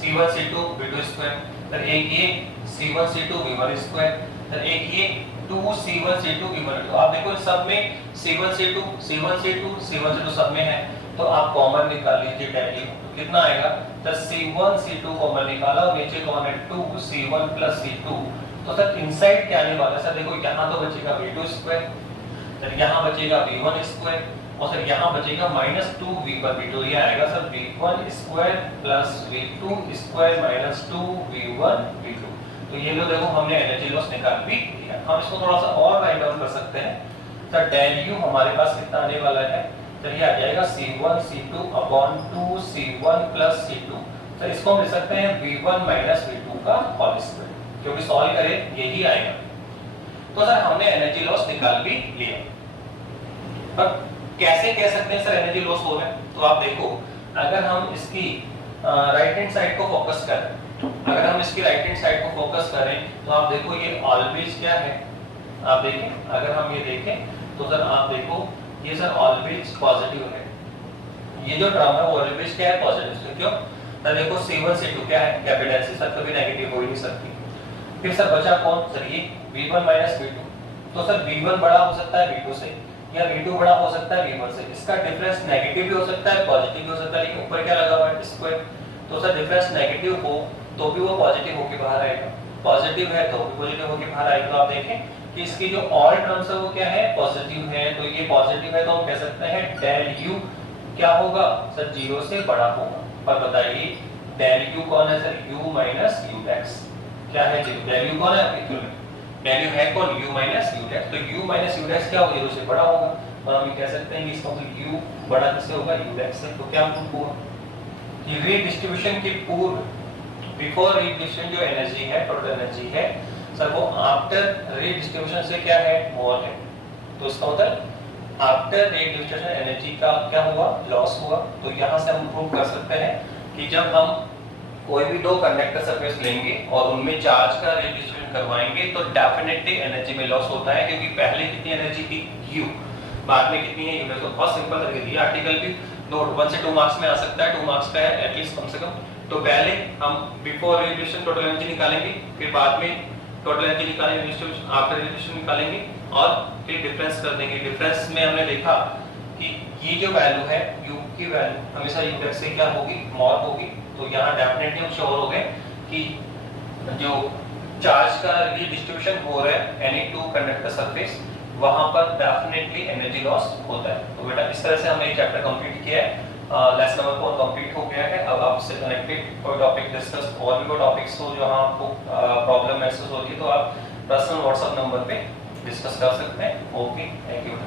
C1 C2 V2 square, sir एक ये C1 C2 V1 square, sir एक ये 2 C1 C2 V1। तो आप देखो सब में C1 C2 C1 C2 C1 C2 सब में है, तो आप कॉमन निकाल लीजिए वैल्यू, तो कितना आएगा, तो C1 C2 कॉमन निकाला, और नीचे कौन है 2 C1 प्लस C2। तो सर इनसाइड क्या आने वाला है सर, देखो यहाँ तो बचेगा V2 स्क्वायर, सर यहाँ बचेगा V1 स्क्वायर, और सर यहाँ बचेगा माइनस 2 V1 V2। ये आएगा sir V1 square plus V2 square minus 2 V1 V2। तो ये लो देखो हमने एनर्जी लॉस निकाल भी लिया। हम इसको थोड़ा सा और राइट डाउन कर सकते हैं, सर डेल यू हमारे पास कितना आने वाला है, चलिए आ जाएगा C1 C2 upon 2 C1 plus C2। Sir इसको हम लिख सकते हैं V1 माइनस V2 का होल स्क्वायर, क्योंकि सॉल्व करें यही आएगा। तो सर हमने एनर्जी लॉस निकाल भी लिया। अब कैसे कह सकते हैं सर एनर्जी लॉस हो रहा है, तो आप देखो अगर हम इसकी राइट हैंड साइड को फोकस करें, अगर हम इसकी राइट हैंड साइड को फोकस करें, तो आप देखो ये ऑलवेज क्या है, आप देखें, अगर हम ये देखें तो सर आप देखो ये सर ऑलवेज पॉजिटिव है, ये जो टर्म है वो ऑलवेज क्या है, पॉजिटिव। क्यों, सर देखो C1 C2 क्या है, कैपिटल C, सर कभी नेगेटिव हो ही नहीं सकती। फिर सर बचा कौन, सर ये V1 माइनस V2। तो सर V1 बड़ा हो सकता है V2 से, या V2 बड़ा हो सकता है V1 से। इसका डिफरेंस नेगेटिव भी हो सकता है, पॉजिटिव भी हो सकता है, लेकिन ऊपर क्या लगा हुआ है, स्क्वायर। तो सर डिफरेंस नेगेटिव हो तो भी वो पॉजिटिव होके बाहर आएगा, पॉजिटिव है तो भी पॉजिटिव होके बाहर आएगा। तो आप देखें कि इसकी जो ऑल टर्म्स है वो क्या है, पॉजिटिव है। तो ये पॉजिटिव है तो हम कह सकते हैं डेल यू क्या होगा सर, 0 से बड़ा होगा। पर बताइए डेल यू कौन है सर, u माइनस u क्या है, डेल यू कौन है आपके, डेल यू है कौन, u माइनस u। तो u माइनस u क्या होगा, 0 से बड़ा होगा, और हम कह सकते हैं कि इसका मतलब u बड़ा किससे होगा, u से। तो क्या प्रूफ हुआ कि रीडिस्ट्रीब्यूशन के पूर्व, बिफोर रीडिस्ट्रीब्यूशन जो एनर्जी है, टोटल एनर्जी है सर, वो आफ्टर रीडिस्ट्रीब्यूशन से क्या है, मोर है। तो इसका मतलब आफ्टर रीडिस्ट्रीब्यूशन एनर्जी का क्या हुआ, लॉस हुआ। तो यहाँ से हम प्रूव कर सकते हैं कि जब हम कोई भी दो कंडक्टर सरफेस लेंगे और उनमें चार्ज का रीडिस्ट्रीब्यूशन करवाएंगे तो डेफिनेटली एनर्जी में लॉस होता है, क्योंकि पहले कितनी एनर्जी थी, u, बाद में कितनी है, u। तो बहुत सिंपल करके दिया, आर्टिकल भी 1 से 2 मार्क्स में आ सकता है, 2 मार्क्स का है एटलीस्ट कम से कम। तो पहले हम बिफोर रीडिस्ट्रीब्यूशन टोटल एनर्जी निकालेंगे, फिर बाद में टोटल एनर्जी निकालेंगे, रीडिस्ट्रीब्यूशन आफ्टर रीडिस्ट्रीब्यूशन निकालेंगे, और फिर डिफरेंस कर देंगे। डिफरेंस में हमने देखा कि ये जो वैल्यू है u की वैल्यू हमेशा u से क्या होगी, मोर होगी। तो यहाँ डेफिनेटली हम श्योर हो गए कि जो चार्ज का रीडिस्ट्रीब्यूशन हो रहा है एनी टू कंडक्टर सरफेस, वहां पर डेफिनेटली एनर्जी लॉस होता है। तो बेटा इस तरह से हमने चैप्टर कंप्लीट किया है, लेसन नंबर 4 कंप्लीट हो गया है। अब आपसे कनेक्टेड कोई टॉपिक डिस्कस, और भी कोई टॉपिक्स हो जहां आपको प्रॉब्लम महसूस होती है तो आप पर्सनल व्हाट्सएप नंबर पे डिस्कस कर सकते हैं। Okay, thank you.